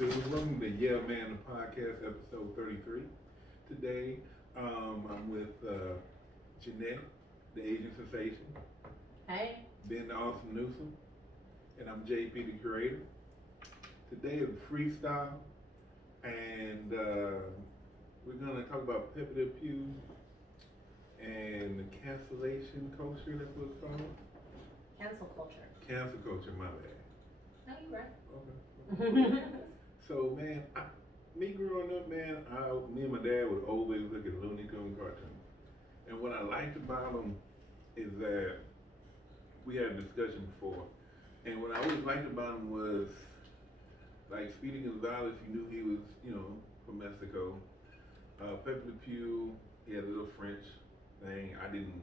Welcome to Yeah Man the Podcast, episode 33. Today, I'm with Jeanette, the Asian sensation, Hey. Ben the Awesome Newsom, and I'm JP the Creator. Today is freestyle, and we're gonna talk about Pepe Le Pew and the cancellation culture. That's what it's called. Cancel culture. Cancel culture, my bad. No, you're right. Okay. So man, me growing up, man, me and my dad would always look at Looney Tunes cartoons, and what I liked about them is that we had a discussion before, and what I always liked about him was like Speedy Gonzalez. You knew he was, from Mexico. Pepe Le Pew, he had a little French thing. I didn't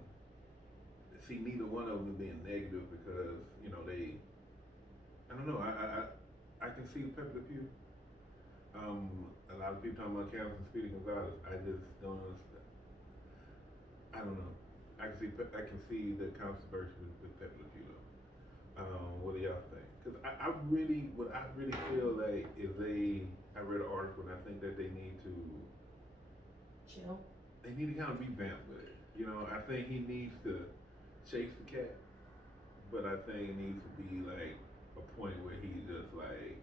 see neither one of them being negative because they. I don't know. I can see Pepe Le Pew. A lot of people talking about Cancellation and Speedy Gonzalez. I just don't understand. I don't know. I can see the controversy with Pepe Le Pew though. What do y'all think? Because what I really feel like is I read an article and I think that they need to Chill. They need to kind of revamp with it. I think he needs to chase the cat, but I think it needs to be like a point where he's just like,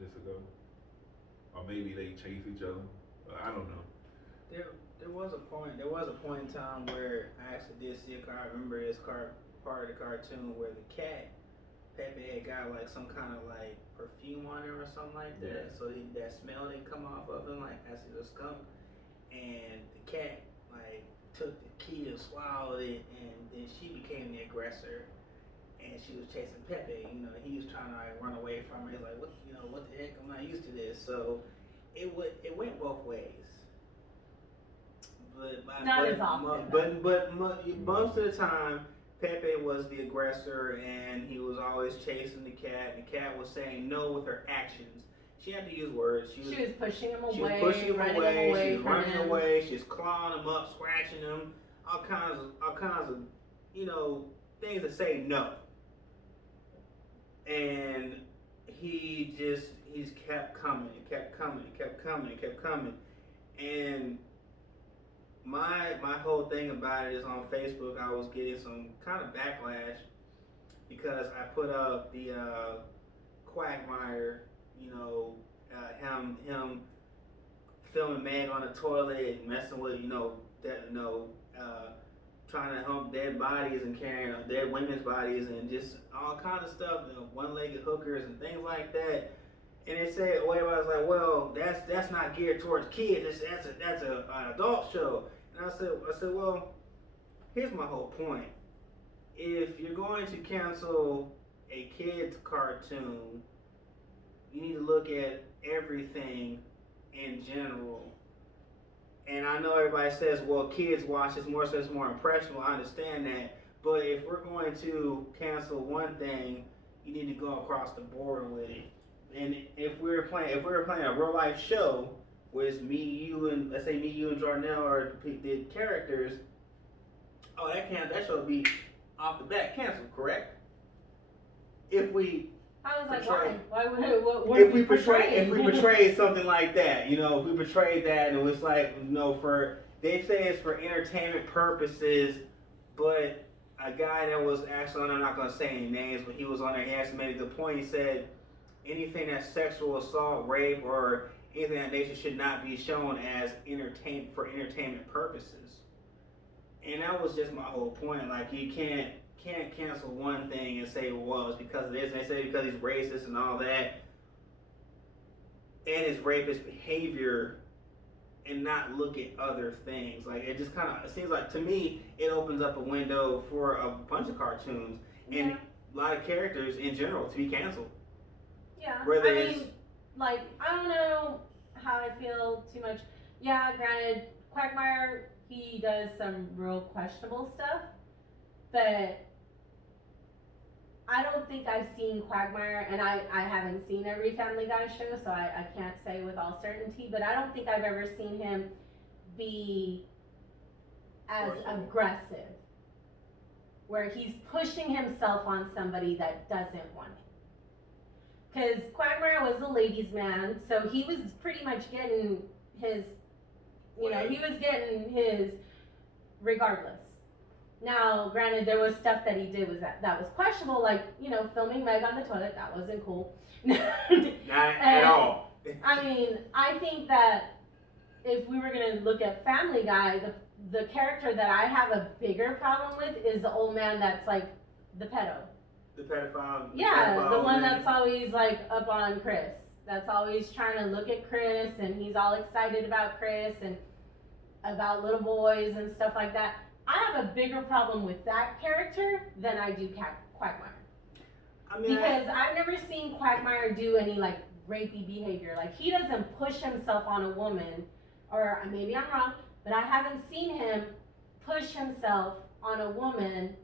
this will go. Or maybe they chase each other. I don't know. There was a point in time where I actually did see a car. I remember this part of the cartoon where the cat Pepe had got like some kind of like perfume on him or something like that. Yeah. So that smell didn't come off of him like as he was a skunk. And the cat like took the key and swallowed it, and then she became the aggressor. And she was chasing Pepe. He was trying to like run away from her. He's like, what the heck? I'm not used to this. So it went both ways. Not as often. But most of the time, Pepe was the aggressor, and he was always chasing the cat. And the cat was saying no with her actions. She had to use words. She was pushing him away. She was pushing him away. She was running him. away. She was clawing him up, scratching him. All kinds of things to say no. And he kept coming and kept coming and kept coming and kept coming. And my whole thing about it is on Facebook I was getting some kind of backlash because I put up the Quagmire, him filming Meg on the toilet and messing with, trying to hump dead bodies and carrying dead women's bodies and just all kinds of stuff, one-legged hookers and things like that. And they say, everybody's like, well, that's not geared towards kids. That's an adult show. And I said, well, here's my whole point. If you're going to cancel a kids cartoon, you need to look at everything in general. And I know everybody says, well, kids watch this more, so it's more impressionable. I understand that. But if we're going to cancel one thing, you need to go across the board with it. And if we were playing a real life show, where it's me, you, and Jarnell are the characters, that show would be off the bat canceled, correct? If we I was like, portray, why? What if we portrayed something like that, if we portrayed that and it was like, they say it's for entertainment purposes, but a guy that was actually on, I'm not going to say any names, but he was on there, he actually made a good point. He said anything that's sexual assault, rape, or anything of that nature should not be shown as for entertainment purposes. And that was just my whole point. Like, you can't cancel one thing and say, well, it's because of this, and they say because he's racist and all that, and his rapist behavior, and not look at other things. Like, it just kind of, it seems like, to me, it opens up a window for a bunch of cartoons and a lot of characters in general to be canceled. Yeah, I don't know how I feel too much. Yeah, granted, Quagmire, he does some real questionable stuff, but I don't think I've seen Quagmire, and I haven't seen every Family Guy show, so I can't say with all certainty, but I don't think I've ever seen him be as aggressive, where he's pushing himself on somebody that doesn't want it. Because Quagmire was a ladies' man, so he was pretty much getting his, he was getting his regardless. Now, granted, there was stuff that he did that was questionable, like, filming Meg on the toilet. That wasn't cool. Not at all. I mean, I think that if we were going to look at Family Guy, the character that I have a bigger problem with is the old man that's like the pedo. The pedophile. Yeah, the one that's always like up on Chris. That's always trying to look at Chris, and he's all excited about Chris and about little boys and stuff like that. I have a bigger problem with that character than I do Quagmire. Because I've never seen Quagmire do any like rapey behavior. Like, he doesn't push himself on a woman, or maybe I'm wrong, but I haven't seen him push himself on a woman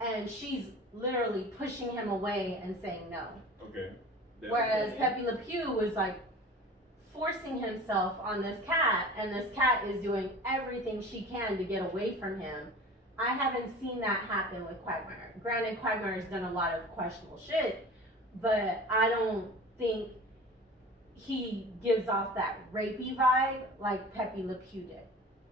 and she's literally pushing him away and saying no. Okay. Whereas Pepe Le Pew was like forcing himself on this cat, and this cat is doing everything she can to get away from him. I haven't seen that happen with Quagmire. Granted, Quagmire's done a lot of questionable shit, but I don't think he gives off that rapey vibe like Pepe Le Pew did.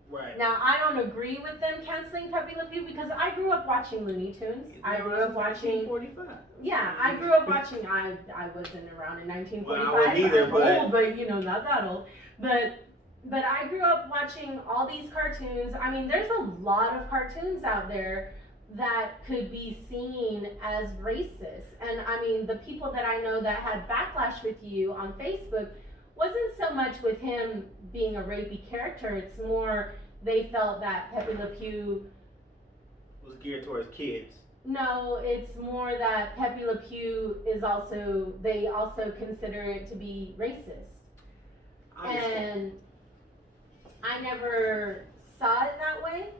Right. Now, I don't agree with them canceling Pepe Le Pew because I grew up watching Looney Tunes. I grew up watching. 45. Yeah, I grew up watching. I wasn't around in 1945. Well, I wasn't either, I'm but old, but not that old. But I grew up watching all these cartoons. I mean, there's a lot of cartoons out there that could be seen as racist. And I mean, the people that I know that had backlash with you on Facebook wasn't so much with him being a rapey character. It's more they felt that Pepe Le Pew was geared towards kids. No, it's more that Pepe Le Pew is also, they also consider it to be racist. And I never saw it that way.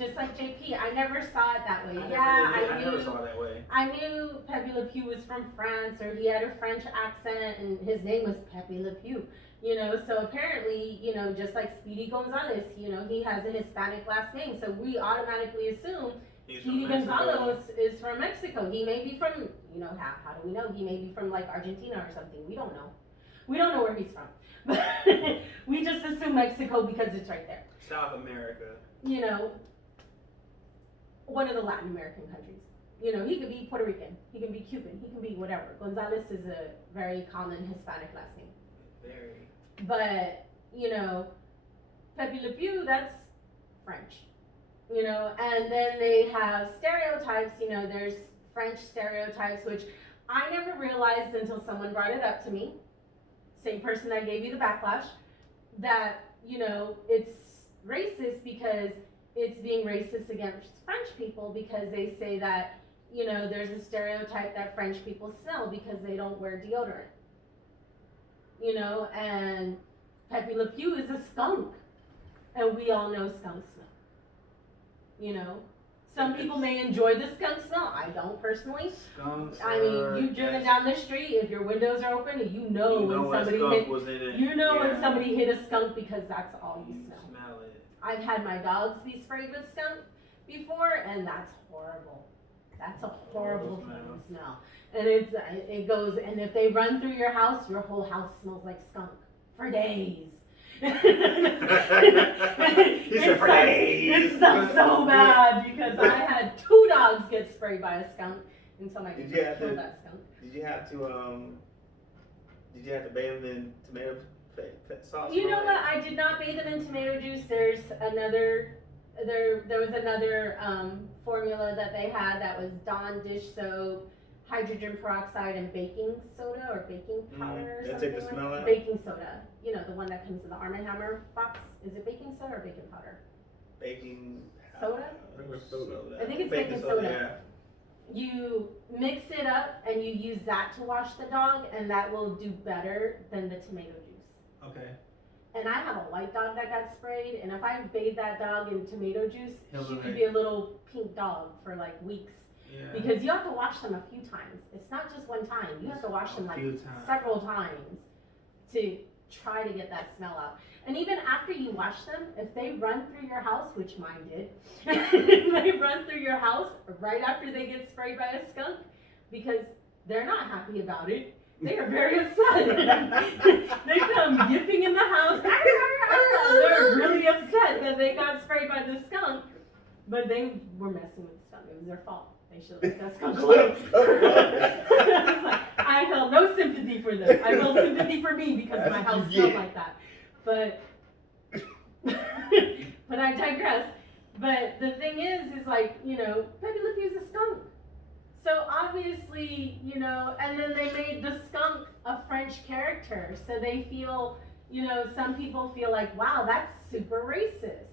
Just like JP, I never saw it that way. I never saw it that way. I knew Pepe Le Pew was from France, or he had a French accent, and his name was Pepe Le Pew. So apparently, just like Speedy Gonzalez, he has a Hispanic last name, so we automatically assume Speedy Gonzalez is from Mexico. He may be from, how do we know? He may be from like Argentina or something. We don't know. We don't know where he's from. But we just assume Mexico because it's right there. South America. One of the Latin American countries. He could be Puerto Rican. He can be Cuban. He can be whatever. Gonzalez is a very common Hispanic last name. Very. But, Pepe Le Pew, that's French. And then they have stereotypes, there's French stereotypes, which I never realized until someone brought it up to me. Same person that gave you the backlash, that, it's racist because it's being racist against French people because they say that, there's a stereotype that French people smell because they don't wear deodorant. And Pepe Le Pew is a skunk, and we all know skunks smell. Some people may enjoy the skunk smell. I don't personally. Skunks. I mean, you've driven down the street. If your windows are open, and when somebody hit, when somebody hit a skunk because that's all you smell. It. I've had my dogs be sprayed with skunk before, and that's horrible. That's a horrible fucking smell. And it goes, and if they run through your house smells like skunk for days. It sucks so bad because I had 2 dogs get sprayed by a skunk until my dad killed that skunk. Did you have to bathe them in tomato sauce? You know what? I did not bathe them in tomato juice. There was another formula that they had that was Dawn dish soap, hydrogen peroxide, and baking soda or baking powder or something. Take the smell out? Baking soda. The one that comes in the Arm & Hammer box. Is it baking soda or baking powder? Baking soda? I think it's baking soda. Yeah. You mix it up and you use that to wash the dog, and that will do better than the tomato juice. Okay. And I have a white dog that got sprayed, and if I bathe that dog in tomato juice, she could right. be a little pink dog for like weeks. Yeah. Because you have to wash them a few times. It's not just one time. You have to wash them like several times to try to get that smell out. And even after you wash them, if they run through your house, which mine did, they run through your house right after they get sprayed by a skunk because they're not happy about it. They are very upset. They come yipping in the house. They're really upset that they got sprayed by the skunk, but they were messing with the skunk. It was their fault. They should have let that skunk alone. I felt no sympathy for them. I felt sympathy for me because my house smelled like that. But but I digress. But the thing is like, you know, Pepe Le Pew's a skunk. So obviously, you know, and then they made the skunk a French character. So they feel, you know, some people feel like, wow, that's super racist.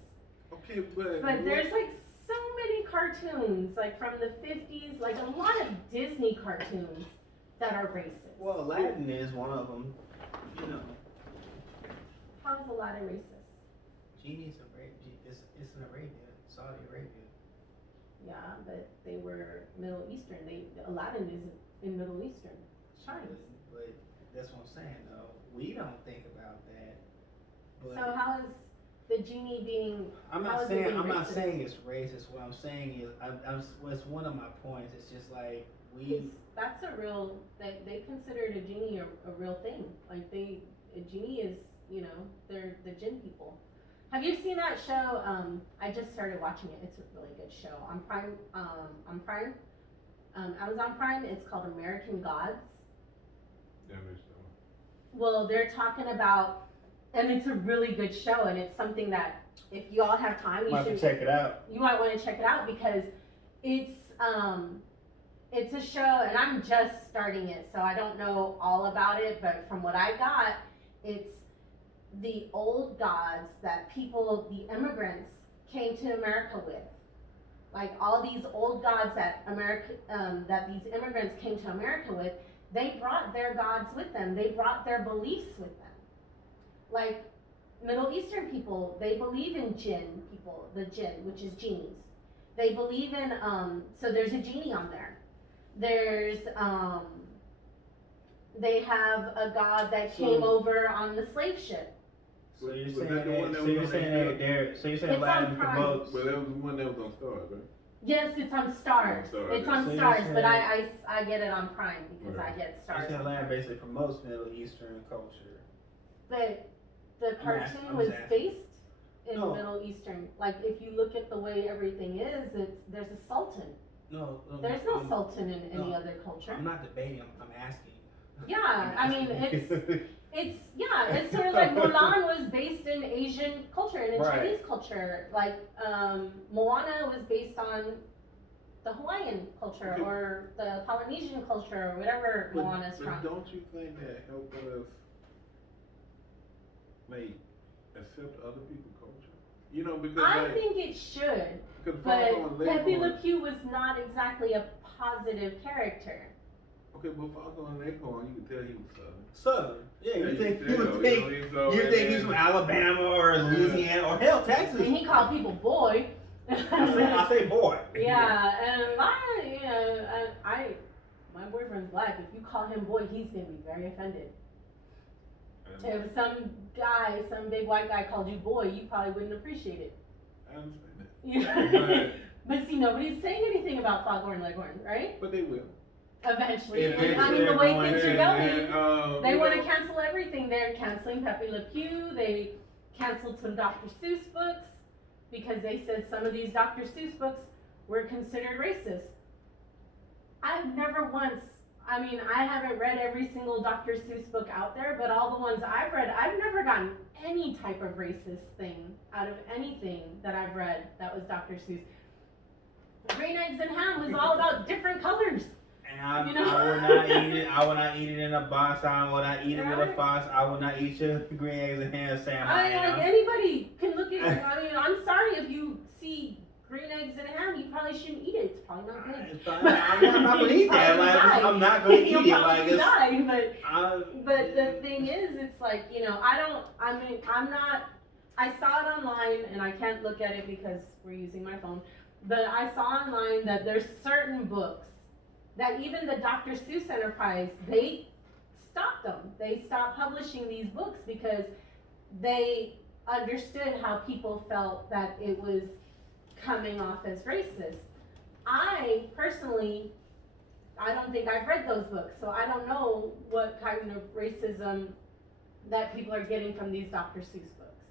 Okay, but There's like so many cartoons, like from the 50s, like a lot of Disney cartoons that are racist. Well, Aladdin is one of them, you know. How's Aladdin racist? Genie's it's in Arabia, Saudi Arabia. Yeah, but they were Middle Eastern. Aladdin is in Middle Eastern. Shines. But that's what I'm saying, though. We don't think about that. But So how is the genie being? I'm how not is it saying being I'm not racist? saying it's racist. What I'm saying is, it's one of my points. It's just like That's a real. They considered a genie a real thing. Like a genie is, you know, they're the jinn people. Have you seen that show? I just started watching it. It's a really good show on Prime. Amazon Prime. It's called American Gods. Well, they're talking about, and it's a really good show, and it's something that if you all have time, you should check it out. You might want to check it out because it's a show, and I'm just starting it, so I don't know all about it. But from what I got, it's the old gods that the immigrants came to America with. Like all these old gods that that these immigrants came to America with, they brought their gods with them. They brought their beliefs with them. Like Middle Eastern people, they believe in jinn people, the jinn, which is genies. They believe in, so there's a genie on there. There's, they have a god that came over on the slave ship. So you're Was saying that the one that so was you're on saying HBO? that so you're saying It's on Aladdin Prime. promotes. But that was the one that was on Stars, right? Yes, it's on Stars. It's on So you're Stars, but saying- I get it on Prime because I Right. get You're Stars. saying Aladdin basically promotes Middle Eastern culture. But the cartoon I'm was just asking. based in No. Middle Eastern. Like if you look at the way everything is, there's a sultan. No, There's no sultan in any no. other culture. I'm not debating. I'm asking. Yeah, I mean asking. it's sort of like Mulan was based in Asian culture and in Right. Chinese culture. Like Moana was based on the Hawaiian culture Okay. or the Polynesian culture or whatever Moana's but from. don't you think that helped us accept other people's culture? You know, because I like, think it should, because but Falco and Pepe Le Leghorn, Pew was not exactly a positive character. okay, but Falco and Leghorn, you could tell he was Southern. Southern. Yeah, you think could you tell, would know think what I mean? So, you and think he's then- from Alabama or Louisiana or hell Texas. And he called people boy. I say boy. Yeah, and my boyfriend's black. If you call him boy, he's gonna be very offended. And If some big white guy called you boy, you probably wouldn't appreciate it. I understand that. Yeah. But see, nobody's saying anything about Foghorn Leghorn, right? But they will. Eventually. Eventually, I mean, the way things are going, they you want to know, cancel everything. They're canceling Pepe Le Pew. They canceled some Dr. Seuss books because they said some of these Dr. Seuss books were considered racist. I've never once, I mean, I haven't read every single Dr. Seuss book out there, but all the ones I've read, I've never gotten any type of racist thing out of anything that I've read that was Dr. Seuss. Green Eggs and Ham was all about different colors. And I You know? will not eat it. I will not eat it in a box. I will not eat it with a Right. fox. I will not eat your green eggs and ham sandwich. I mean, you like know? anybody can look at it. I mean, I'm sorry if you see green eggs and ham, you probably shouldn't eat it. It's probably not good. It's fine. I'm not gonna eat that. You'll Like, probably I'm not gonna eat You'll it. probably Like, it's, die, but the thing is, it's like, you know, I saw it online and I can't look at it because we're using my phone, but I saw online that there's certain books that even the Dr. Seuss Enterprise, they stopped them. They stopped publishing these books because they understood how people felt that it was coming off as racist. I personally, I don't think I've read those books, so I don't know what kind of racism that people are getting from these Dr. Seuss books.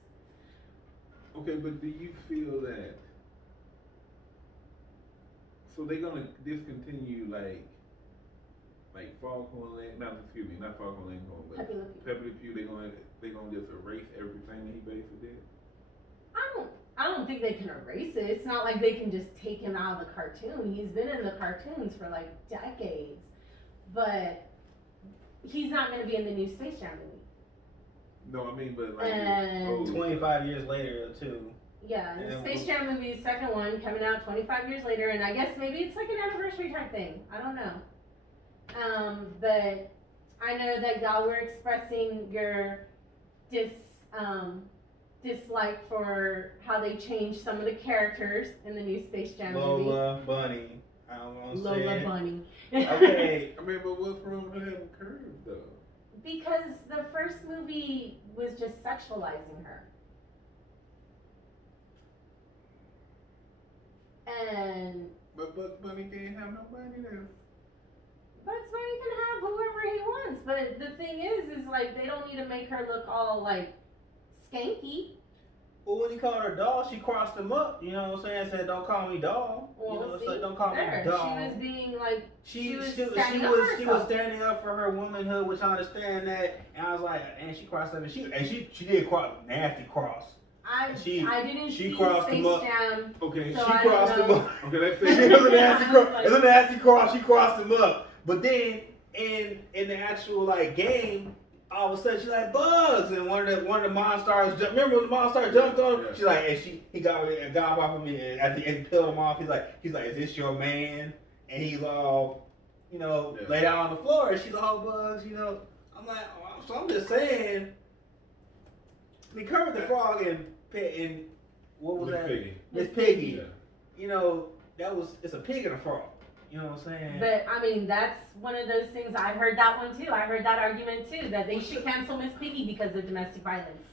Okay, but do you feel that? So they're gonna discontinue like Foghorn Leghorn, not Foghorn Leghorn, but Pepe Le Pew. Pepe Le Pew. They're gonna just erase everything that he basically did. I don't think they can erase it. It's not like they can just take him out of the cartoon. He's been in the cartoons for like decades, but he's not going to be in the new Space Jam movie. No, I mean, but like And 25 years later, too. yeah, the And Space Jam movie, second one, coming out 25 years later, and I guess maybe it's like an anniversary type thing. I don't know. But I know that y'all were expressing your dislike for how they changed some of the characters in the new Space Jam movie. Lola Bunny. I don't want to say Lola it. Bunny. Okay. I mean, but what's wrong with having curves though? Because the first movie was just sexualizing her. And But Bugs Bunny can't have nobody there. Bugs Bunny can have whoever he wants, but the thing is like they don't need to make her look all like skanky. Well, when he called her doll, she crossed him up. You know what I'm saying? Said, "Don't call me doll." Well, you know, see, so don't call there, me doll. she was being like She was standing up for she was herself. standing up for her womanhood, which I understand that. And I was like, and she crossed up, and she did cross nasty cross. I She- didn't she see crossed Space him up. Jam. Okay, So She I crossed don't him know. up. okay, let's It say was a nasty I cross. was like- It was a nasty cross. She crossed him up. But then in the actual like game, all of a sudden she's like Bugs, and one of the Monstars. Remember when the Monstar jumped on? Yeah. She's like, and he got off of me, and after he peeled him off, he's like, is this your man? And he's all, laid out on the floor, and she's all Bugs, I'm like, oh, so I'm just saying, the Kermit the Frog and what was that? Piggy. Miss Piggy. Yeah. It's a pig and a frog. You know what I'm saying? But I mean, that's one of those things. I heard that one too. I heard that argument too, that they should cancel Miss Piggy because of domestic violence.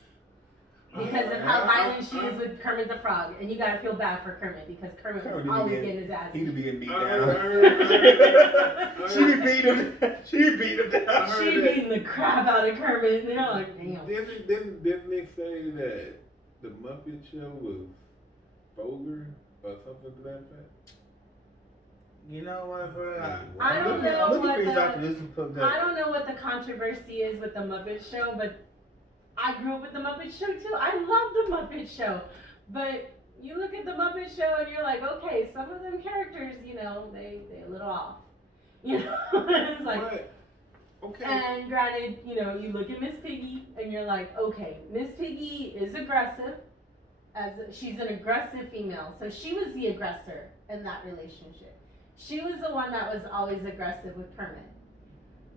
Because of how violent she is with Kermit the Frog, and you gotta feel bad for Kermit because Kermit was always getting his ass. He beat. be getting beat I down. heard- She beat him. She beat him down. I heard She that. beating the crap out of Kermit, and they're like, damn. Didn't they say that the Muppet Show was vulgar or something to that effect? You know what, bro? I don't know I'm looking what for these the- documents. I don't know what the controversy is with the Muppet Show, but I grew up with the Muppet Show too. I love the Muppet Show, but you look at the Muppet Show and you're like, okay, some of them characters, they a little off. It's like, But, okay. and granted, you look at Miss Piggy and you're like, okay, Miss Piggy is aggressive, she's an aggressive female, so she was the aggressor in that relationship. She was the one that was always aggressive with Kermit.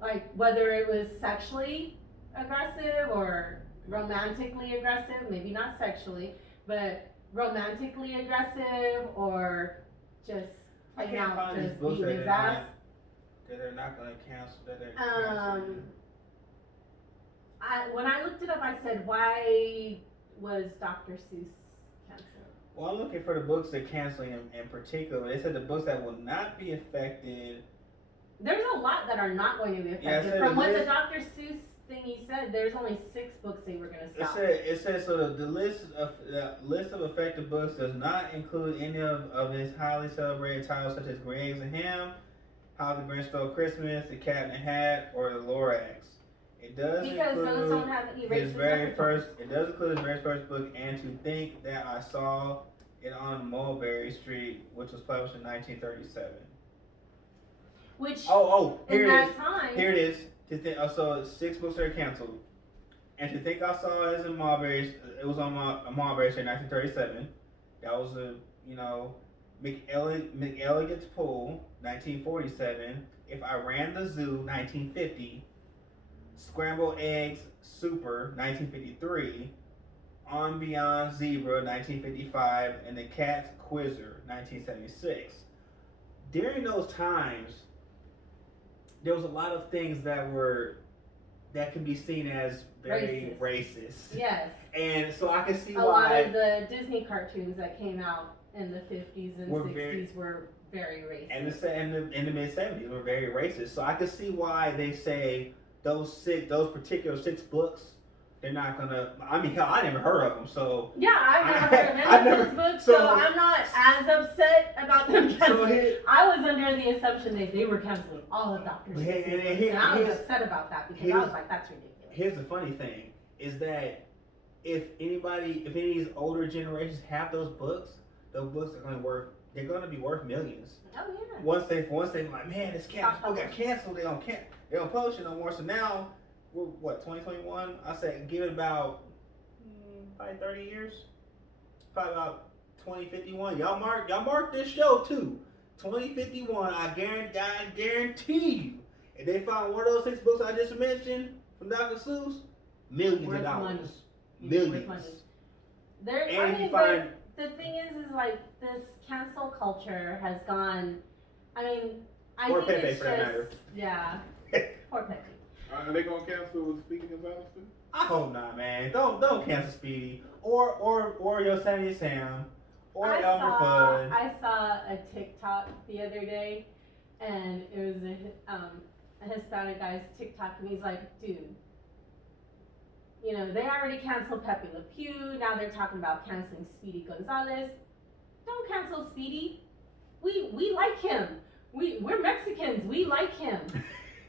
Like, whether it was sexually aggressive or romantically aggressive, maybe not sexually, but romantically aggressive or just I hanging can't out, find these just books beating his ass. that they're not going to cancel. That they're canceling. When I looked it up, I said, why was Dr. Seuss canceled? Well, I'm looking for the books they're canceling in particular. They said the books that will not be affected. There's a lot that are not going to be Yeah, it affected. said From what the list- Dr. Seuss thing he said, there's only 6 books they were going to stop. It says so. The list of affected books does not include any of his highly celebrated titles such as Green Eggs and Ham, How the Grinch Stole Christmas, The Cat in the Hat, or The Lorax. It does Because those include don't have his very first. It does include his very first book, And to Think That I Saw It on Mulberry Street, which was published in 1937. Which, Here in it is. that time, Here it is. So 6 books are canceled. And to Think I Saw It in Mulberry, it was on Mulberry Street in 1937. That was McElligot's Pool, 1947. If I Ran the Zoo, 1950. Scrambled Eggs Super, 1953. On Beyond Zebra, 1955. And The Cat's Quizzer, 1976. During those times, there was a lot of things that could be seen as very racist. yes, And so I can see a lot of the Disney cartoons that came out in the 50s and Were 60s very- were very racist. And in the mid 70s were very racist. So I can see why they say those particular 6 books. They're not gonna. I mean, hell, I never heard of them. So yeah, I've never heard of any of those books, so I'm not as upset about them canceling. I was under the assumption that they were canceling all of Dr. Seuss's books, and I was upset about that because I was like, that's ridiculous. Here's the funny thing: is that if any of these older generations have those books are gonna be worth millions. Oh yeah. Once they like, man, this book got canceled. They don't publish it no more. So now. We're, what, 2021? I say give it about probably 30 years. Probably about 2051. Y'all mark this show too. 2051. I guarantee you. If they found one of those 6 books I just mentioned from Dr. Seuss, millions of dollars. Millions. The thing is like this cancel culture has gone. I mean, I or think Pepe it's for that matter. Yeah. Poor Pepe. Are they gonna cancel Speedy Gonzalez too? I hope not, man. Don't cancel Speedy or Yosemite Sam or Elmer Fudd. I saw a TikTok the other day, and it was a Hispanic guy's TikTok, and he's like, dude, you know, they already canceled Pepe Le Pew. Now they're talking about canceling Speedy Gonzalez. Don't cancel Speedy. We like him. We're Mexicans. We like him.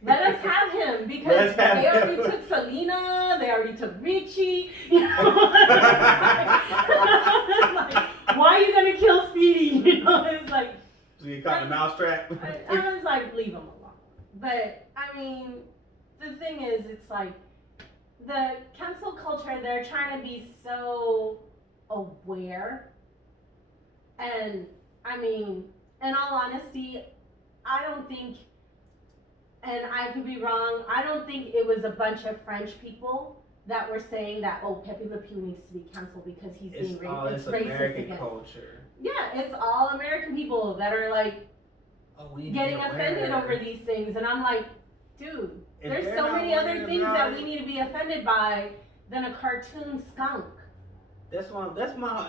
Let us have him because they already took Selena, they already took Richie. You know? Like, why are you gonna kill Speedy? You know, it's like. So you caught the mousetrap. I was like, leave him alone. But I mean, the thing is, it's like the cancel culture. They're trying to be so aware, and I mean, in all honesty, I don't think. And I could be wrong. I don't think it was a bunch of French people that were saying that, oh, Pepe Le Pew needs to be canceled because he's being racist. It's American culture. Yeah, it's all American people that are like getting offended over these things. And I'm like, dude, there's so many other things that we need to be offended by than a cartoon skunk. That was my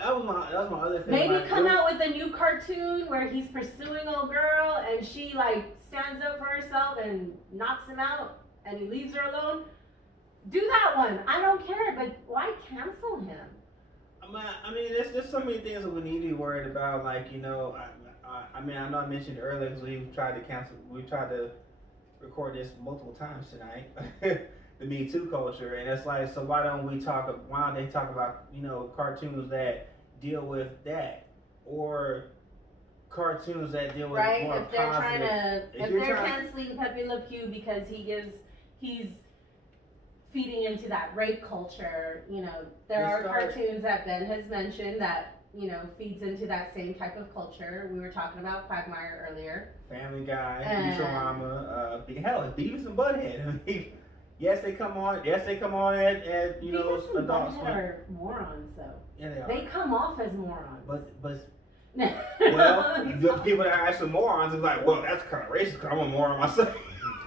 other thing. Maybe come out with a new cartoon where he's pursuing a girl and she like stands up for herself and knocks him out and he leaves her alone. Do that one. I don't care, but why cancel him? I mean, there's so many things that we need to be worried about. Like, you know, I mean, I know I mentioned earlier because we've tried to record this multiple times tonight. The Me Too culture, and it's like, so why don't they talk about, you know, cartoons that deal with that, or cartoons that deal with more if they're positive. If they're canceling Pepe Le Pew because he's feeding into that rape culture, you know, there are cartoons that Ben has mentioned that, you know, feeds into that same type of culture. We were talking about Quagmire earlier. Family Guy, Futurama, hell, Beavis and Butthead. Yes, they come on at you know, adults. Beavis and Butthead are morons, though. Yeah, they are. They come off as morons. But well, the people that are actually morons is like, well, that's kind of racist because I'm a moron myself.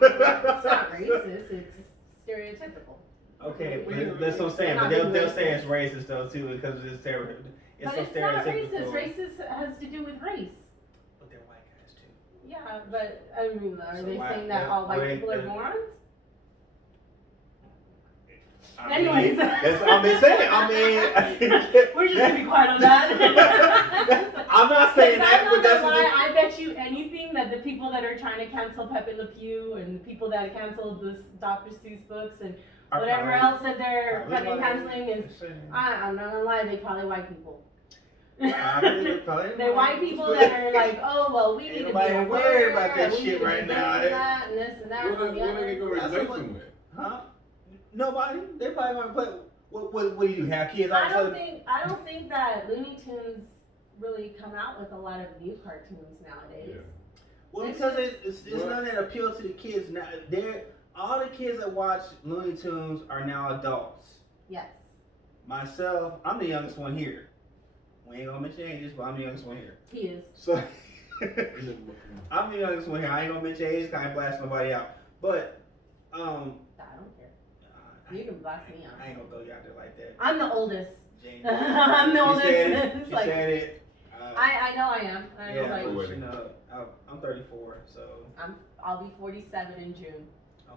It's not racist. It's stereotypical. Okay, but that's what I'm saying. But they'll say it's racist though too because it's stereotypical. But it's not racist. Racist has to do with race. But they're white guys too. Yeah, but I mean, are they saying that all white people are morons? Anyways, that's what I've been saying. I mean, we're just gonna be quiet on that. I'm not saying that, but that's why I bet you anything that the people that are trying to cancel Pepe Le Pew and the people that canceled this Dr. Seuss books and whatever else that they're fucking canceling is, I'm not gonna lie, they probably white people. They're white people that are like, oh well, we need to be aware about that shit right now. And this and that. What are they gonna replace them with? Huh? Nobody. They probably want to play. What do you have kids? I don't think that Looney Tunes really come out with a lot of new cartoons nowadays. Yeah. Well, because it's none that appeal to the kids now. All the kids that watch Looney Tunes are now adults. Yes. Myself, I'm the youngest one here. We ain't gonna mention ages, but I'm the youngest one here. He is. So I'm the youngest one here. I ain't gonna mention ages, I ain't blast nobody out. But I don't care. You can blast me out. I ain't gonna throw you out there like that. I'm the oldest. I'm the oldest. You said it. I know I am. I I'm 34, so. I'll be 47 in June.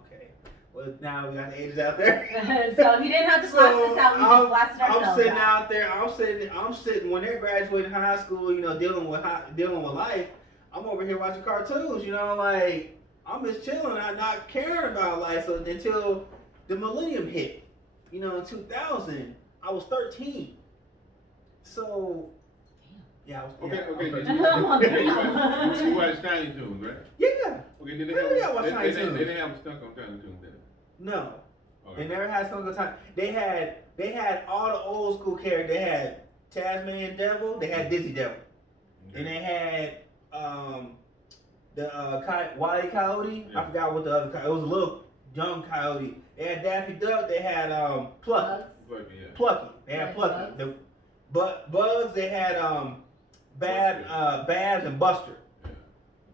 Okay. Well, now we got the ages out there. So he didn't have to blast us out. We just blasted ourselves I'm sitting out. out there. I'm sitting when they're graduating high school. You know, dealing with life. I'm over here watching cartoons. You know, like I'm just chilling. I'm not caring about life. So until the millennium hit, you know, in 2000, I was 13. So. Yeah, I was. Okay. Yeah, You watch Tiny Toons, right? yeah. Okay, did Yeah, I watch Tiny they Toons. didn't have stuck on Tiny Toons, did they? No. Okay. They never had Song of Time. They had all the old school characters. They had Tasmanian Devil. They had Dizzy Devil, and they had Wile E. Coyote. Yeah. I forgot what the other coyote. It was a little young coyote. They had Daffy Duck. They had Plucky. Plucky, yeah. Plucky. They had Plucky. Bugs. They had Babs and Buster.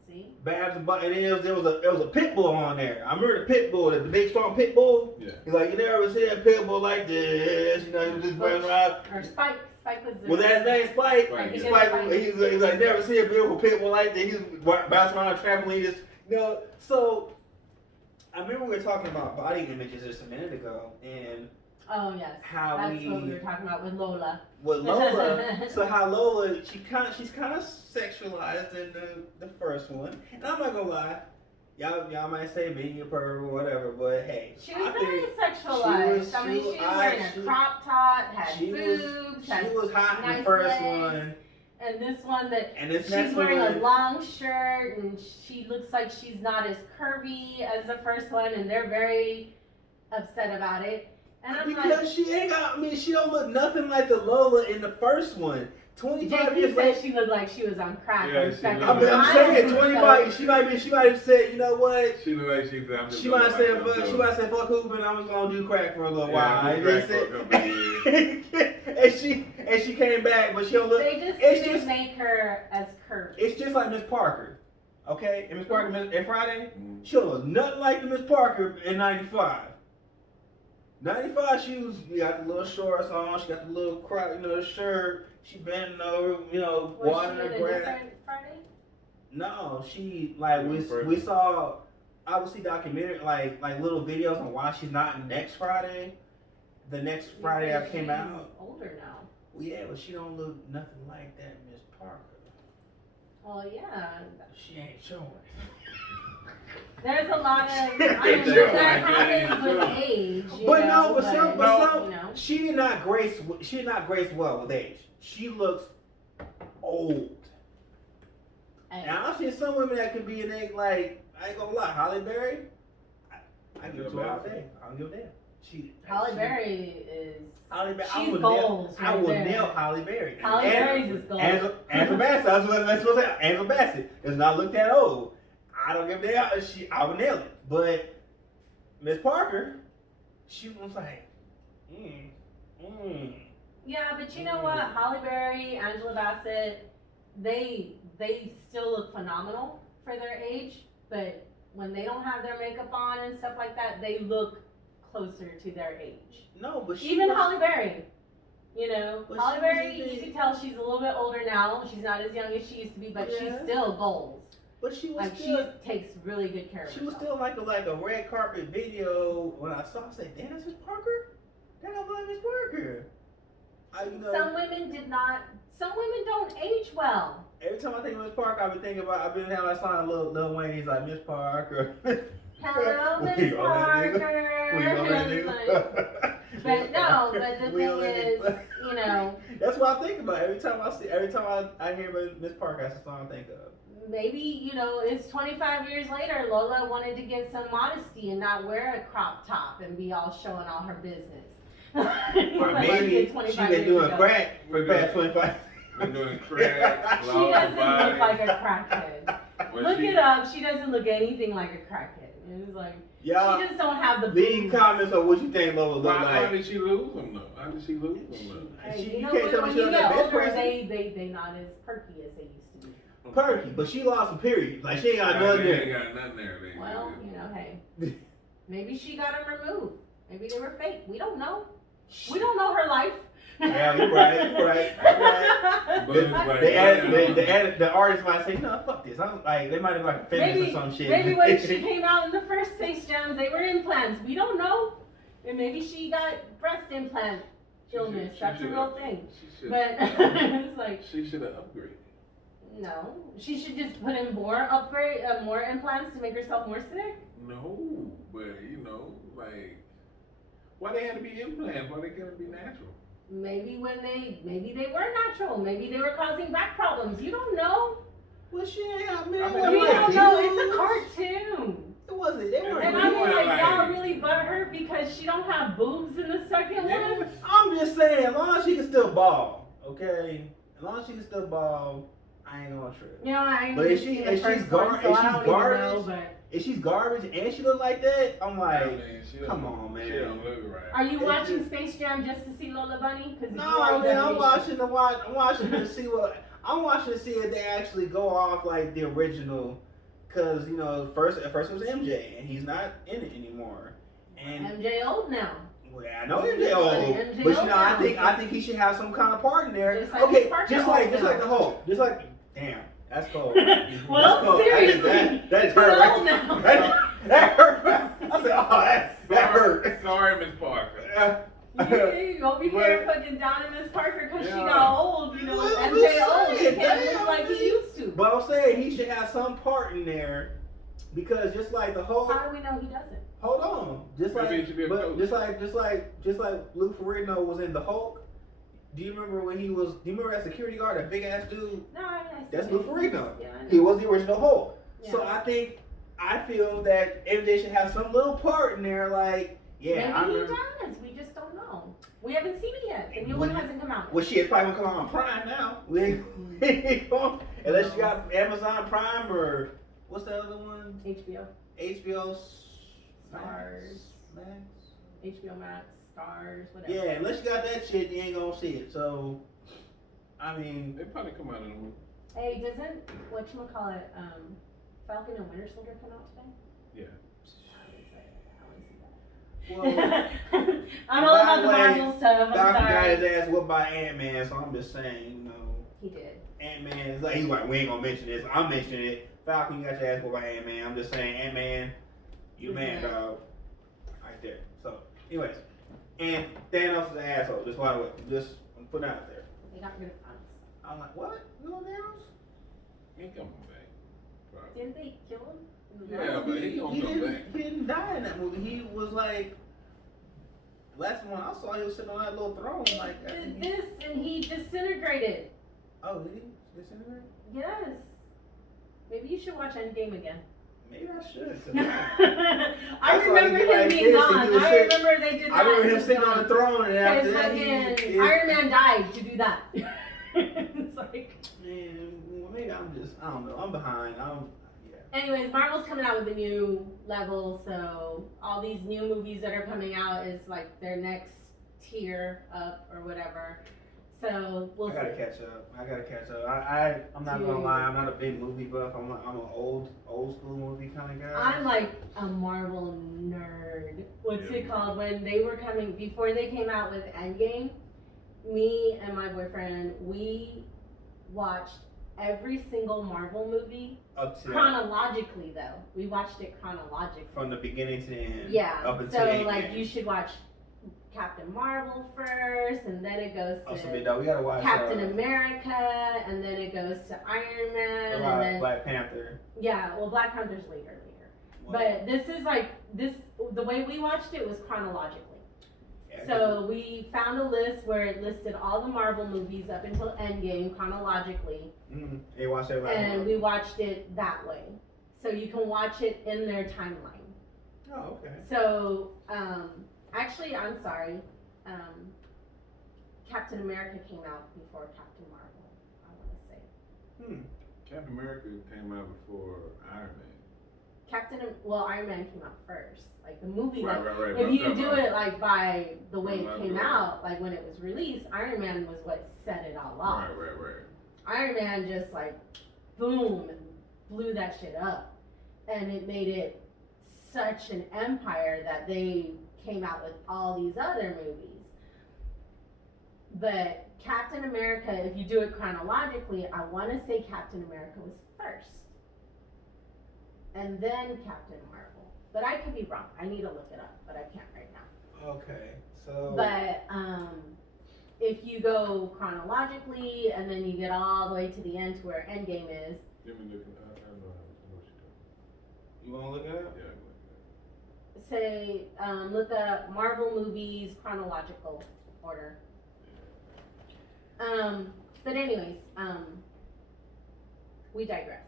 See? Babs and Buster. And then there was a pit bull on there. I remember the pit bull, the big strong pit bull. Yeah. He's like, you never see a pit bull like this. You know, he was just running around. Or Spike. Spike was. Was that his name, Spike? Spike, yeah. Spike. He's like, never see a beautiful pit bull like that. He's bouncing around a trampoline. Just, you know, so I remember we were talking about body images just a minute ago, and Oh yes. how That's what we were talking about with Lola. with Lola. So how Lola, she's kind of sexualized in the first one, and I'm not gonna lie, y'all might say being a perv or whatever, but hey, She was I very think sexualized. I mean, she was wearing a crop top, had boobs, had she was hot in nice the first legs. one, and this one that and this she's next wearing one. a long shirt and she looks like she's not as curvy as the first one, and they're very upset about it. And I'm Because she ain't got, I mean, she don't look nothing like the Lola in the first one. 25 JP years said later. she looked like she was on crack. Yeah, in the she second looked one. I'm I saying don't think 25. so. She might have said, you know what? She looked like she said, I'm just She gonna might have said, myself fuck. go. She might have said, fuck hooping. I'm just gonna do crack for a little while. Yeah, And do crack they for a couple of said- and she came back, but she don't look. They just It's didn't just- make her as curvy. It's just like Miss Parker, okay? And Miss Parker in Friday, Mm. she don't look nothing like the Miss Parker in '95. '95, she got the little shorts on. She got the little crop, you know, the shirt. She bending over, you know, Was watering she in the a grass. different Friday? No, she like we Friday. saw. I would see documentary like little videos on why she's not in next Friday. The next Friday that came She's out. older now. Well, yeah, but she don't look nothing like that Miss Parker. Well, yeah. She ain't showing. There's a lot of, I mean, Sure, that man, happens sure. with age. You But know, no, but some, you know. she did not grace well with age. She looks old. Hey, Now I've seen some women that can be an age like, I ain't gonna lie, Halle Berry. I give it to her all day. I don't give a damn. Halle Berry is. Halle Berry. She's goals I right will there. nail Halle Berry. Halle Berry's is goals. Angela Bassett. That's what I said. Angela Bassett does not look that old. I don't give a damn. I would nail it. But Miss Parker, she was like, Yeah, but you know what? Halle Berry, Angela Bassett, they still look phenomenal for their age, but when they don't have their makeup on and stuff like that, they look closer to their age. No, but she Even was, Halle Berry, you know, But Halle she Berry, was a you big- can tell she's a little bit older now. She's not as young as she used to be, but she's Yeah. still goals. But she was Like still. she takes really good care of She was herself. still like a red carpet video. When I saw, I said, "Damn, that's Miss Parker. That don't like Miss Parker." Some women did not. Some women don't age well. Every time I think of Miss Parker, I've been having that song Lil Wayne. He's like Miss Parker. Hello, We Miss on that nigga. Parker. We on that Like, nigga. but no, but the We on thing that is, nigga. you know, That's what I think about every time I hear about Miss Parker. That's the song I think of. maybe, you know, it's 25 years later, Lola wanted to get some modesty and not wear a crop top and be all showing all her business. Or Like maybe did she 25 been years doing ago. crack for the past 25. Been doing crack, She lost her doesn't body. look like a crackhead. When Look she- it up. She doesn't look anything like a crackhead. It's like, Y'all, she just don't have the leave boobs. comments on what you think Lola look Why like. did she lose them though? How did she lose them though? Hey, You you know, can't tell me when she you was get that bitch older, person. they not as perky as they used to be. Perky, but she lost some period. Like she ain't got nothing They there. ain't got nothing there. They Well, you know, hey, maybe she got them removed. Maybe they were fake. We don't know. We don't know her life. Yeah, you're right. But The artist might say, no, fuck this. I'm like, they might have like feminist or some shit. Maybe when she came out in the first Space Jams, they were implants. We don't know. And maybe she got breast implant illness. That's a real thing. But it's like she should have upgraded. No, she should just put in more implants to make herself more sick. No, but like, why they had to be implants? Why they couldn't be natural? Maybe they were natural. Maybe they were causing back problems. You don't know. Well, shit, I mean, we don't know. It's a cartoon. It wasn't. They were. And I mean, like, y'all really butthurt because she don't have boobs in the second one. I'm just saying, as long as she can still ball, okay. As long as she can still ball, I ain't gonna trip. But if she's garbage and she look like that, I'm like, come on, man. She don't look right. Are you watching Space Jam just to see Lola Bunny? No, man, I'm watching to see if they actually go off like the original, because at first it was MJ and he's not in it anymore. And MJ old now. Well, I know MJ old, but I think he should have some kind of part in there. Just like the Hulk, damn. That's cold. Well, that's cold. seriously. That hurt right now. That hurt. I said, that hurt. Sorry, Miss Parker. You over here fucking down in Miss Parker because she got old. MJ old. He can't look like he used to. But I'm saying he should have some part in there because just like the Hulk. How do we know he doesn't? Hold on. Just like Lou Ferrigno was in the Hulk. Do you remember that security guard, that big ass dude? No, that's Lou Ferrigno. Yeah, he was the original Hulk. Yeah. So I feel that MJ should have some little part in there, like, maybe he does. We just don't know. We haven't seen it yet. The new one hasn't come out. Well, shit, it's probably gonna come out on Prime now. We ain't going, unless you got Amazon Prime or what's the other one? HBO Stars. Max. HBO Max. Stars, whatever. Yeah, unless you got that shit, you ain't gonna see it. So, I mean, they probably come out in a week. Hey, doesn't Falcon and Winter Soldier come out today? Yeah. I want to see that. I'm all about the Marvel stuff. I'm Falcon got sorry. his ass whooped by Ant-Man, so I'm just saying, He did. Ant-Man is like, he's like, we ain't gonna mention this. I'm mentioning it. Falcon, you got your ass whooped by Ant-Man. I'm just saying, Ant-Man, you man, dog. Right there. So, anyways. And Thanos is an asshole. Just put it out there. They got rid of Thanos. I'm like, what? You know Thanos? He coming back. Probably. Didn't they kill him? Yeah, but he gonna come back. He didn't die in that movie. He was like, last one I saw, he was sitting on that little throne like that. And he disintegrated. Oh, did he disintegrate? Yes. Maybe you should watch Endgame again. Maybe I should. I remember him being gone. I remember they did that. I remember him sitting on the throne and after that Iron Man died to do that. It's like, man, well, maybe I don't know. I'm behind. Anyways, Marvel's coming out with a new level, so all these new movies that are coming out is like their next tier up or whatever. So I gotta catch up. I'm not gonna lie. I'm not a big movie buff. I'm an old school movie kind of guy. I'm like a Marvel nerd. What's it called? When they were coming before they came out with Endgame, me and my boyfriend, we watched every single Marvel movie chronologically. Though we watched it chronologically from the beginning to the end. Yeah. Up until so like you should watch Captain Marvel first, and then it goes to we gotta watch Captain America, and then it goes to Iron Man, and then Black Panther. Yeah, well, Black Panther's later. But this is like the way we watched it was chronologically. Yeah, so we found a list where it listed all the Marvel movies up until Endgame chronologically. Mm-hmm. And we watched it that way, so you can watch it in their timeline. Oh, okay. So actually, I'm sorry. Captain America came out before Captain Marvel, I want to say. Captain America came out before Iron Man. Iron Man came out first. Like the movie, right. If you do it like by the way it came out, like when it was released, Iron Man was what set it all off. Right. Iron Man just like, boom, and blew that shit up. And it made it such an empire that they came out with all these other movies. But Captain America, if you do it chronologically, I want to say Captain America was first. And then Captain Marvel. But I could be wrong. I need to look it up, but I can't right now. Okay, so. But if you go chronologically and then you get all the way to the end to where Endgame is. Give me looking. I know what you're talking. You want to look it up? Yeah. Say, look up Marvel movies chronological order. But anyways, we digress.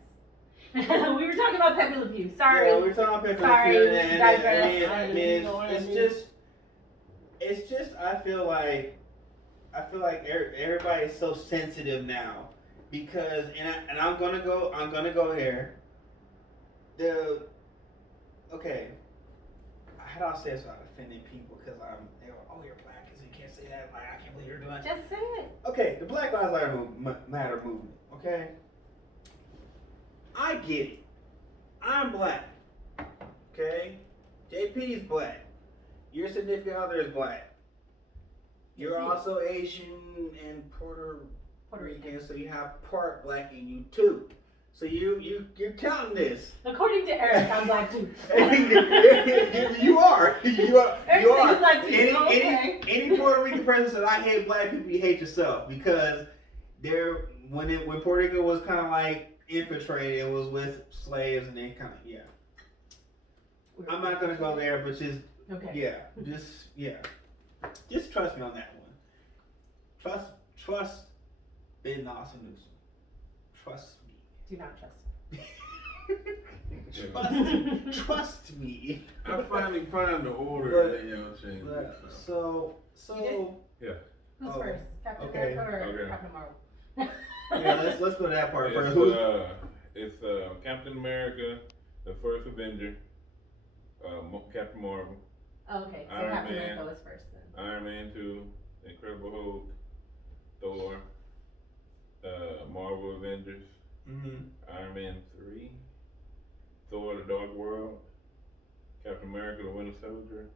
We were talking about Pepe Le Pew. Sorry. Yeah, we were talking about Pepe Sorry, Le Pew. we And digress. it's just, I feel like everybody's so sensitive now because, and I'm gonna go here. Okay. How do I say this without offending people? Because they're like, oh, you're black, so you can't say that. Like, I can't believe you're doing that. Just say it. Okay, the Black Lives Matter movement. Okay, I get it. I'm black. Okay, JP's black. Your significant other is black. You're also Asian and Puerto Rican, so you have part black in you too. So you're counting this. According to Eric, I'm black too. You are. You are. Black too. Any Puerto Rican person said I hate black people, you hate yourself because when Puerto Rico was kind of like infiltrated, it was with slaves and they kind of I'm not gonna go there, but just just trust me on that one. Trust Ben Lawson Newsom. Trust me. Do not trust. Trust me. I finally found the order that y'all changed. So. Yeah. Who's first? Captain Okay. America or Captain Marvel? Yeah, let's go to that part first. It's Captain America, the first Avenger, Captain Marvel. Oh, okay, so Iron Captain Man. America was first then. Iron Man 2, Incredible Hulk, Thor, Marvel Avengers, Iron Man 3, Thor: The Dark World, Captain America: The Winter Soldier,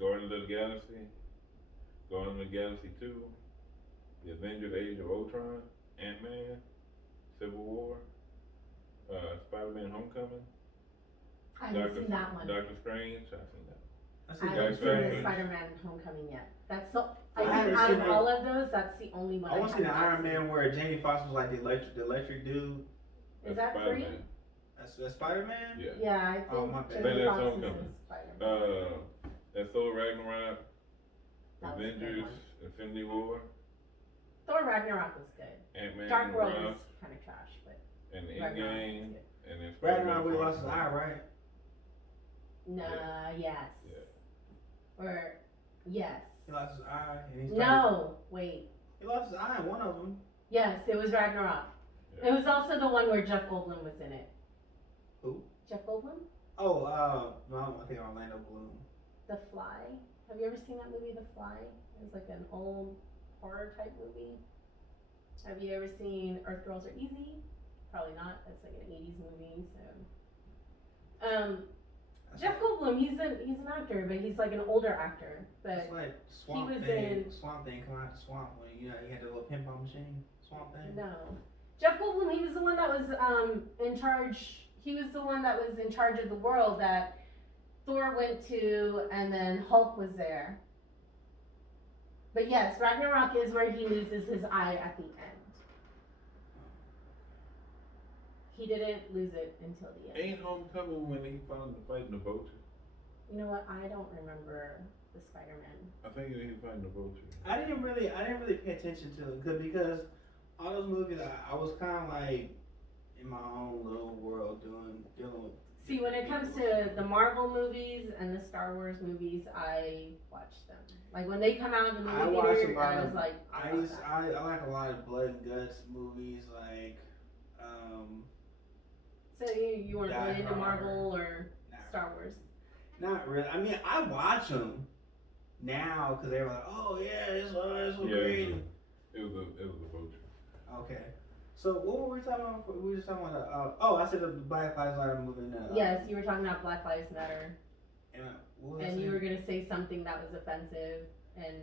Guardians of the Galaxy, Guardians of the Galaxy 2, The Avengers: Age of Ultron, Ant-Man, Civil War, Spider-Man: Homecoming, I haven't seen that one. Doctor Strange, I've seen that. I haven't seen the Spider-Man Homecoming yet. That's so. I think out of all of those, that's the only one. I want to see the Iron Man where Jamie Foxx was like the electric dude. Is that free? That's Spider-Man? Yeah. Yeah, I think my bad. Jamie That's Foxx is Homecoming. in Spider-Man. That's Thor: Ragnarok, That was a good Avengers, one. Infinity War, Thor Ragnarok was good. Ant-Man Dark and World the was Wasp, kind of trash, but and Ragnarok Endgame, was good. and then Ragnarok, we Spider-Man lost his eye, right? Nah, yes. Yeah. Or, yes. He lost his eye. And No, wait. He lost his eye in one of them. Yes, it was Ragnarok. Yeah. It was also the one where Jeff Goldblum was in it. Who? Jeff Goldblum? Oh, no, I think Orlando Bloom. The Fly. Have you ever seen that movie, The Fly? It was like an old horror type movie. Have you ever seen Earth Girls Are Easy? Probably not. That's like an 80s movie, so. Jeff Goldblum, he's an actor, but he's like an older actor. But it's like Swamp was Thing. in- Swamp Thing come out the swamp when he had the little pinball machine. Swamp Thing. no. Jeff Goldblum, he was the one that was in charge. He was the one that was in charge of the world that Thor went to, and then Hulk was there. But yes, Ragnarok is where he loses his eye at the end. He didn't lose it until the end. Ain't Homecoming when he found the fighting the vulture? You know what? I don't remember the Spider-Man. I think he fighting the vulture. I didn't really pay attention to it because all those movies I was kind of like in my own little world dealing with. See, when it comes to the Marvel movies and the Star Wars movies, I watch them. Like when they come out in the I movie watch theater, a lot I was of- like, I like a lot of blood and guts movies like So you weren't Die really into Hard. Marvel or Nah. Star Wars? Not really. I mean, I watch them now because they were like, "Oh yeah, this was Yeah, great." it was a vulture. Okay. So what were we talking about? We were just talking about. I said the Black Lives Matter movement. Yes, you were talking about Black Lives Matter, And, what was and it? you were gonna say something that was offensive, and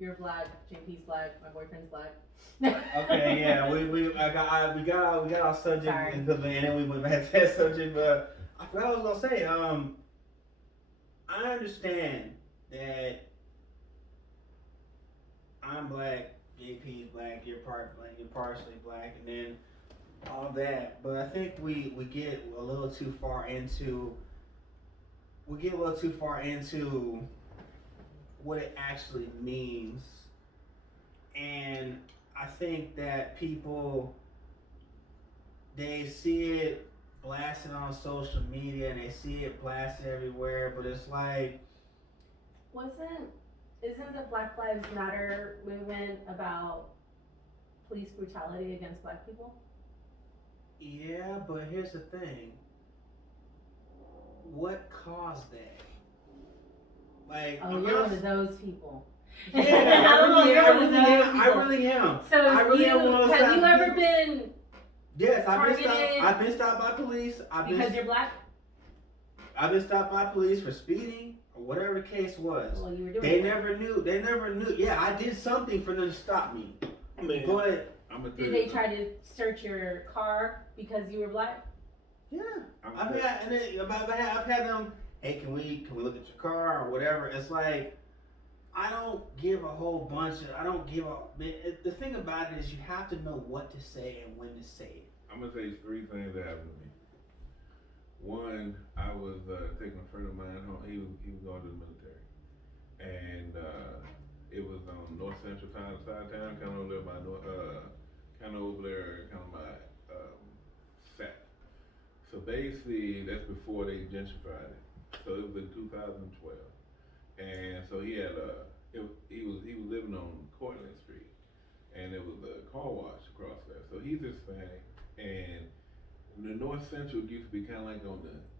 You're black. JP's black. My boyfriend's black. Okay, yeah, we got our subject, Sorry. and then we went back to that subject. But I forgot what I was gonna say. I understand that I'm black, JP's black, you're partially black, and then all that. But I think we get a little too far into what it actually means, and I think that people, they see it blasted on social media and they see it blasted everywhere, but it's like, Isn't the Black Lives Matter movement about police brutality against black people? yeah, but here's the thing. What caused that? Like, Oh, you're one of those people. Yeah, I really am. So I really am one of those have you type of ever people. been Yes, targeted I've been stopped by police. because you're black? I've been stopped by police for speeding or whatever the case was. Well, you were doing They it. never knew. Yeah, I did something for them to stop me. Man, But Did they try to search your car because you were black? yeah, I've had them. Hey, can we look at your car or whatever? It's like, I don't give a whole bunch of. I don't give a. The thing about it is, you have to know what to say and when to say it. I'm gonna say 3 things that happened to me. One, I was taking a friend of mine home. He was going to the military, and it was on north central side of town, kind of over there by Sac. So basically, that's before they gentrified it. So it was in 2012, and so he had he was living on Cortlandt Street, and there was a car wash across there. So he's Hispanic, and the North Central used to be kind of like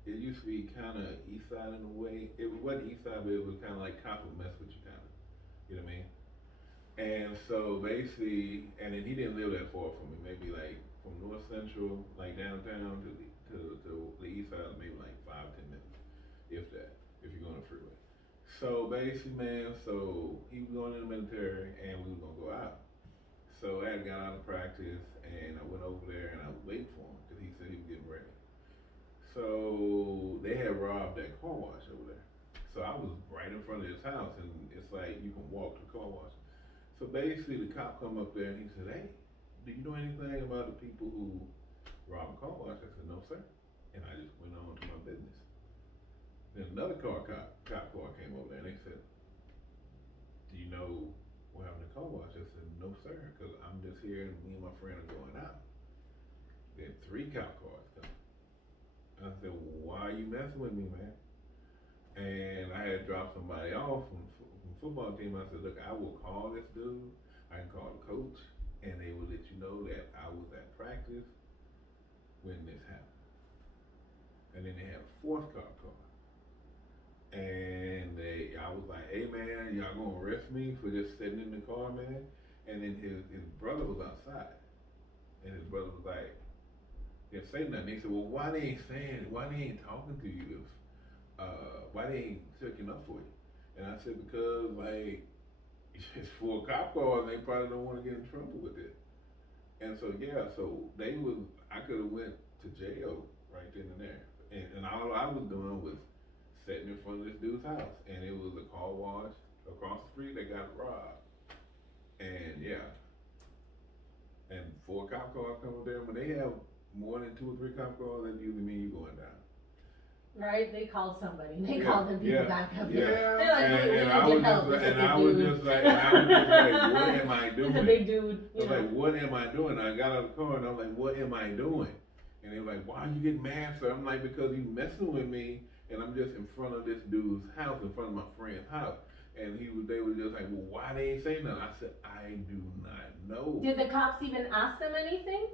it used to be kind of east side in a way. It wasn't east side, but it was kind of like cops would mess with you kind of, you know what I mean? And so basically, and then he didn't live that far from me, maybe like from North Central, like downtown to the east side, maybe like 5-10 minutes, if that, if you're going to the freeway. So basically, man, so he was going in the military and we were gonna go out. So I had got out of practice and I went over there and I was waiting for him because he said he was getting ready. So they had robbed that car wash over there. So I was right in front of his house and it's like you can walk to the car wash. So basically the cop come up there and he said, "Hey, do you know anything about the people who robbed a car wash?" I said, "No, sir." And I just went on to my business. Then another cop car came over there and they said, "Do you know what happened to the car wash?" I said, "No, sir, because I'm just here and me and my friend are going out." Then 3 cop cars come. I said, "Well, why are you messing with me, man?" And I had dropped somebody off from football team. I said, "Look, I will call this dude. I can call the coach, and they will let you know that I was at practice when this happened." And then they had a 4th cop car. And I was like, "Hey man, y'all gonna arrest me for just sitting in the car, man?" And then his brother was outside, and his brother was like, didn't say nothing. He said, "Well, why they ain't talking to you why they ain't checking up for you?" And I said, "Because like it's 4 cop cars, and they probably don't want to get in trouble with it." And so yeah, so I could have went to jail right then and there, and all I was doing was sitting in front of this dude's house, and it was a car wash across the street that got robbed. And yeah, and 4 cop cars come up there. When they have more than 2 or 3 cop cars, that usually mean you going down. Right? They called somebody. They Yeah, called them people yeah, back up yeah. here. They're like, "Hey, we And need I your was help." just, It's a and I big was dude. just like, what am I doing? It's a big dude. I You was know. like, what am I doing? I got out of the car and I'm like, what am I doing? And they were like, why are you getting mad, sir? I'm like, because you messing with me, and I'm just in front of this dude's house, in front of my friend's house. And they were just like, well, why they ain't saying nothing? I said, I do not know. Did the cops even ask them anything?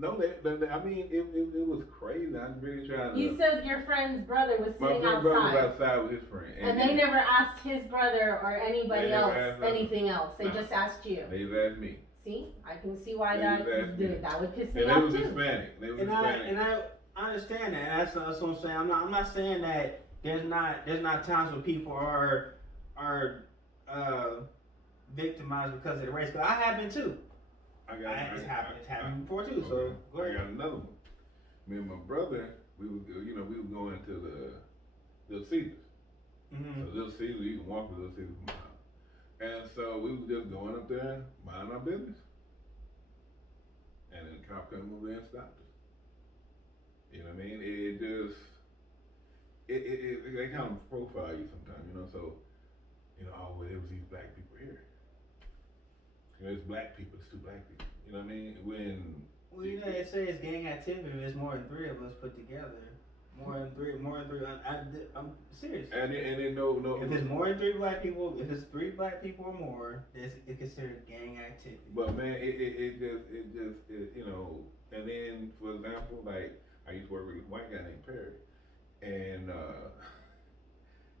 No, I mean, it was crazy. I really tried to. You said your friend's brother was My sitting friend's brother was outside. outside with his friend. And they never asked his brother or anybody They never else asked nothing. anything else. They No. just asked you. They asked me. See, I can see why They that just asked me. would piss And me they off was too. Hispanic. They was And Hispanic. I understand that. That's what I'm saying. I'm not saying that there's not times when people are victimized because of the race. Cause I have been too. It's happened before too. So Okay. go ahead. I got another one. Me and my brother, we was going to the Little Caesars. Mm-hmm. So Little Caesars, you can walk to Little Caesars from my house. And so we was just going up there, minding our business. And then the cop came over there and stopped us. You know what I mean? They kind of profile you sometimes, you know, so, oh, well, there was these black people here. It's black people, it's two black people. You know what I mean? Well, they say it's gang activity. There's more than 3 of us put together. More than three. I'm serious. And then no. If it's more than 3 black people, if it's 3 black people or more, it's considered gang activity. But man, it just and then for example, like I used to work with this white guy named Perry, and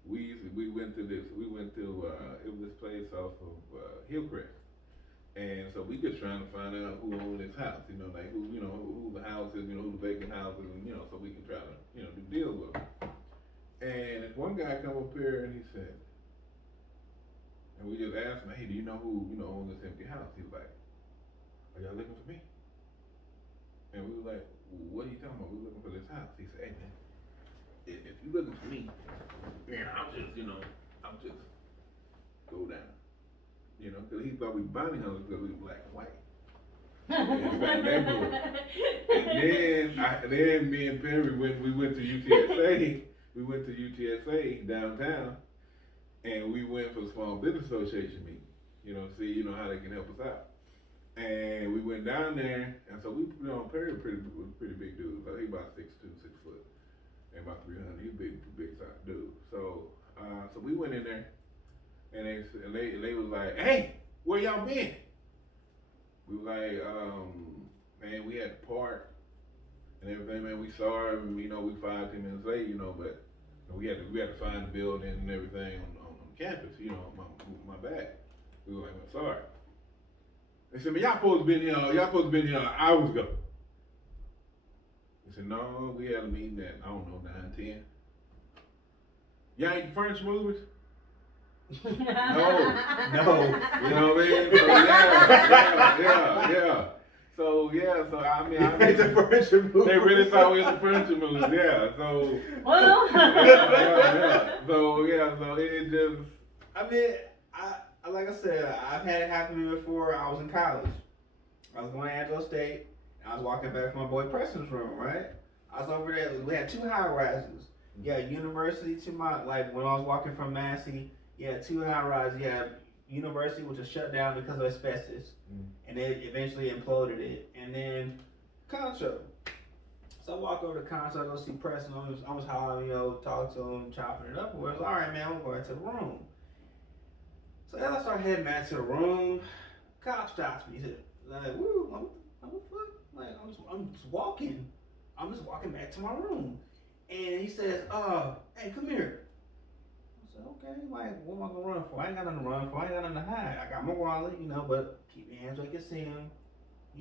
we went to it was this place off of Hillcrest. And so we just trying to find out who owned this house, like who the house is, who the vacant house is, and so we can try to, do deals with them. And this one guy come up here and he said, and we just asked him, hey, do you know who, owns this empty house? He was like, are y'all looking for me? And we were like, what are you talking about? We're looking for this house. He said, hey man, if you're looking for me, man, I'll just go down. Because he thought we were bounty hunters because we were black and white. And then me and Perry we went to UTSA. We went to UTSA downtown, and we went for the Small Business Association meeting. See, how they can help us out. And we went down there, and so we, Perry was pretty big dude. So he about 6'2", 6 foot, and about 300. He's a big size dude. So we went in there. And they was like, hey, where y'all been? We were like, man, we had to park and everything, man. We saw him, we 5-10 minutes late, but we had to find the building and everything on campus, my bag. We were like, well, sorry. They said, man, y'all supposed to been here hours ago. They said, no, we had a meeting at, I don't know, 9-10. Y'all ain't the furniture movers? No. You know what I mean? So So I mean, the furniture movers. They really thought we was the furniture movers. Yeah. So. Well. So it just. I mean, I like I said, I've had it happen to me before. I was in college. I was going to Angelo State. And I was walking back from my boy Preston's room. Right. I was over there. We had 2 high rises. Yeah, university to my when I was walking from Massey. Yeah, 2 high rises. Yeah, university which was shut down because of asbestos, and they eventually imploded it. And then Concho. So I walk over to Concho, I go see Preston. I was hollering, talk to him, chopping it up. I was all right, man. I'm going to the room. So as I start heading back to the room, cop stops me. He said, like, woo, I'm I'm just walking. I'm just walking back to my room, and he says, hey, come here. Okay, what am I gonna run for? I ain't got nothing to run for. I ain't got nothing to hide. I got my wallet, but keep your hands where you can see them. I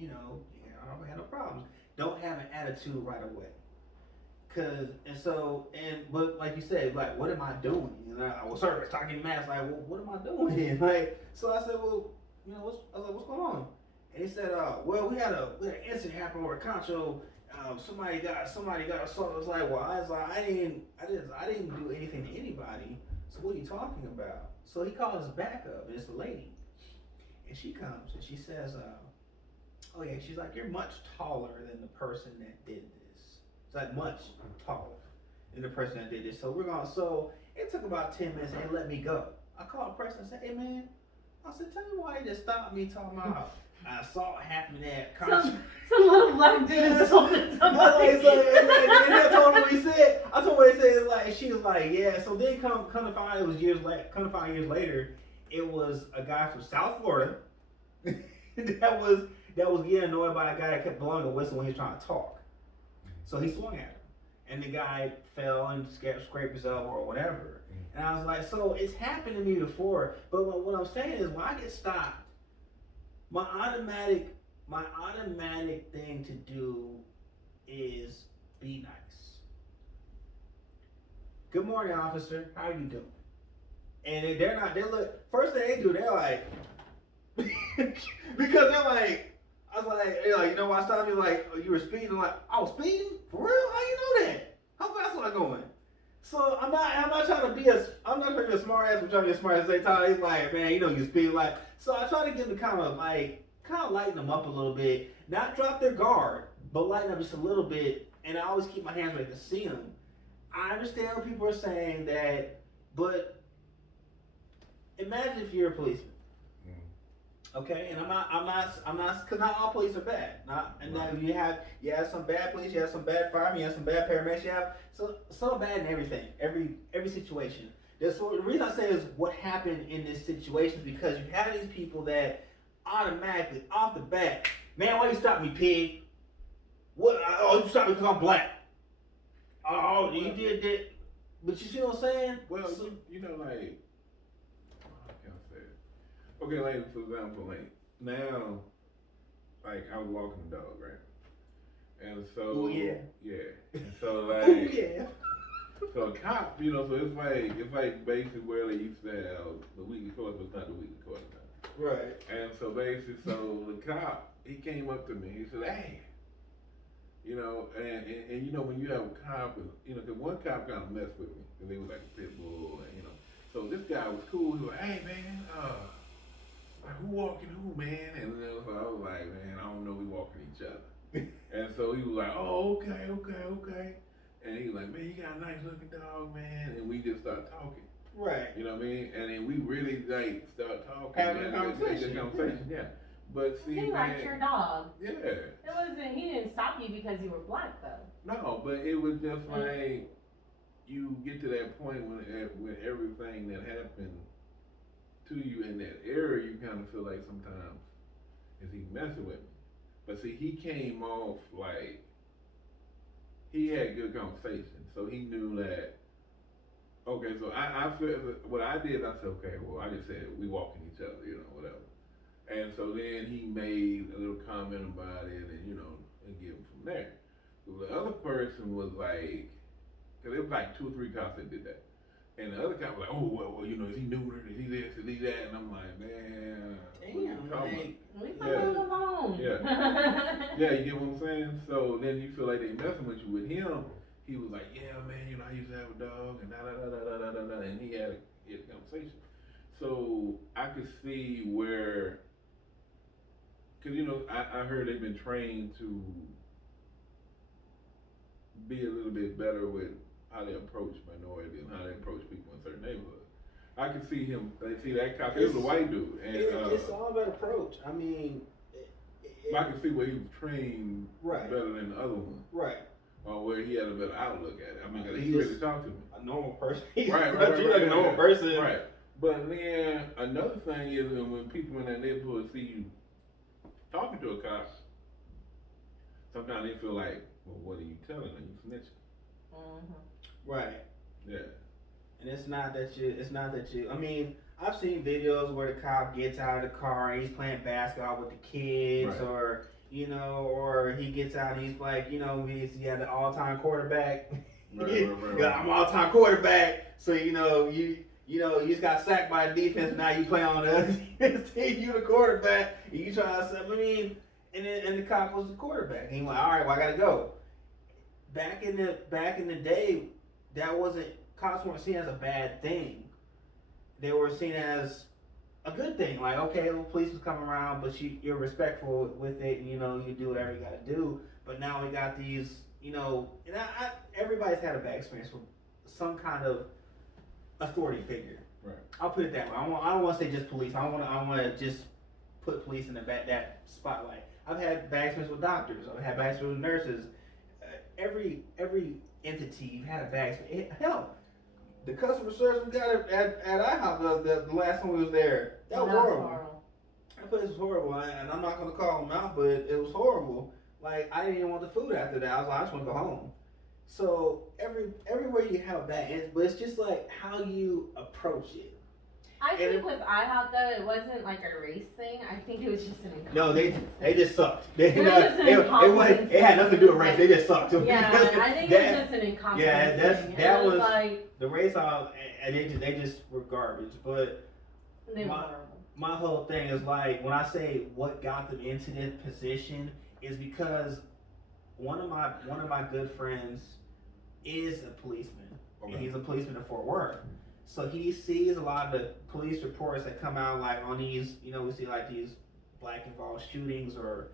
don't have no problems. Don't have an attitude right away. But like you said, what am I doing? I was talking mass, what am I doing? So I said, well, what's going on? And he said, well, we had an incident happen over at Concho. Somebody got assaulted. I was like, well, I didn't do anything to anybody. So what are you talking about? So he calls us back up, and it's a lady. And she comes, and she says, oh yeah, she's like, you're much taller than the person that did this. It's like much taller than the person that did this. So it took about 10 minutes, and they let me go. I called Preston and said, hey man, I said, tell me why they just stopped me talking about assault happened at Concho. Some little black dude assaulted somebody. And I told her what he said. I told her what he said. She was like, yeah. So then come to find it was years later, it was a guy from South Florida that was getting annoyed by a guy that kept blowing a whistle when he was trying to talk. So he swung at him, and the guy fell and scraped his elbow or whatever. And I was like, so it's happened to me before. But what I'm saying is, when I get stopped, my automatic thing to do is be nice. Good morning, officer. How you doing? And first thing they do, they're like, because they're like, I was like, you know, I stopped you like, oh, you were speeding. I'm like, I was speeding for real? How you know that? How fast was I going? So I'm not trying to be a smart ass. I'm trying to be a smart ass. They tell he's like, man, you know you speed like. So I try to get them kind of lighten them up a little bit, not drop their guard, but lighten up just a little bit. And I always keep my hands ready to see them. I understand what people are saying that, but imagine if you're a policeman. Okay, and I'm not, because not all police are bad. You have some bad police, you have some bad firemen, you have some bad paramedics, you have some bad in everything, every situation. The reason I say is what happened in this situation is because you have these people that automatically off the bat, man, why you stop me, pig? What? Oh, you stopped me because I'm black. Oh, you did that, but you see what I'm saying? Well, you know, like. Okay, like for example, like now, like I was walking the dog, right? And so, oh yeah, and so like, oh yeah. So a cop, you know, so it's like basically where they used to have the weekly court, but it's not the weekly court now. Right. And so basically, so the cop, he came up to me, he said, hey, you know, and you know when you have a cop, you know, because one cop kind of messed with me, because they was like a pit bull, and you know, so this guy was cool. He was like, hey man, who walking who, man? And then so I was like, man, I don't know, we walking each other. And so he was like, oh, okay. And he was like, man, you got a nice looking dog, man. And we just started talking. Right. You know what I mean? And then we really like start talking. Having a conversation. Yeah. But see, he liked your dog. Yeah. He didn't stop you because you were black though. No, but it was just like, you get to that point when everything that happened to you in that area, you kind of feel like sometimes, is he messing with me? But see, he came off like, he had good conversation, so he knew that, okay, so I feel, what I did, I said, okay, well, I just said, we walking each other, you know, whatever. And so then he made a little comment about it, and you know, and give him from there. So the other person was like, because it was like 2 or 3 cops that did that. And the other guy was like, oh, well, you know, is he neutered? Is he this? Is he that? And I'm like, man. Damn, leave my dog alone. Yeah. Yeah, you get what I'm saying? So then you feel like they messing with you. With him, he was like, yeah, man, you know, I used to have a dog, and da-da-da-da-da-da-da, and he had a conversation. So I could see where, because, you know, I heard they've been trained to be a little bit better with how they approach minorities and how they approach people in certain neighborhoods. I can see him. See that cop. He was a white dude, and it's all about approach. I mean, I can see where he was trained better than the other one, right? Or where he had a better outlook at it. I mean, he really talked to me. A normal person, right, like a normal person, right? But then another thing is when people in that neighborhood see you talking to a cop, sometimes they feel like, well, what are you telling them? You snitching. Mm-hmm. Right. Yeah. And it's not that you, I mean, I've seen videos where the cop gets out of the car and he's playing basketball with the kids, or, you know, or he gets out and he's like, you know, he had the all-time quarterback. Right. I'm all-time quarterback. So, you know, you just got sacked by a defense, now you play on the other team, you the quarterback, and you try to, I mean, and the cop was the quarterback. And he's like, all right, well, I gotta go. Back in the day, that wasn't, cops weren't seen as a bad thing. They were seen as a good thing. Like, okay, well, police was coming around, but you're respectful with it, and you know, you do whatever you gotta do. But now we got these, you know, and everybody's had a bad experience with some kind of authority figure. Right. I'll put it that way. I don't want to say just police. I want to just put police in that spotlight. I've had bad experience with doctors. I've had bad experience with nurses. Every entity you've had a bad experience. Hell, the customer service we got at IHOP the last time we was there, that was horrible. That place was horrible, and I'm not gonna call them out, but it was horrible. Like, I didn't even want the food after that. I was like, I just want to go home. So everywhere you have a bad, but it's just like how you approach it. I think with IHOP though, it wasn't like a race thing. I think it was just an incompetence. No, they just sucked. It had nothing to do with race. They just sucked. Yeah, I think it was just an incompetence thing. That was like the race. And they just were garbage. But They were horrible. My whole thing is like, when I say what got them into this position is because one of my good friends is a policeman. Okay. And he's a policeman in Fort Worth. So he sees a lot of the police reports that come out like on these, we see like these black involved shootings or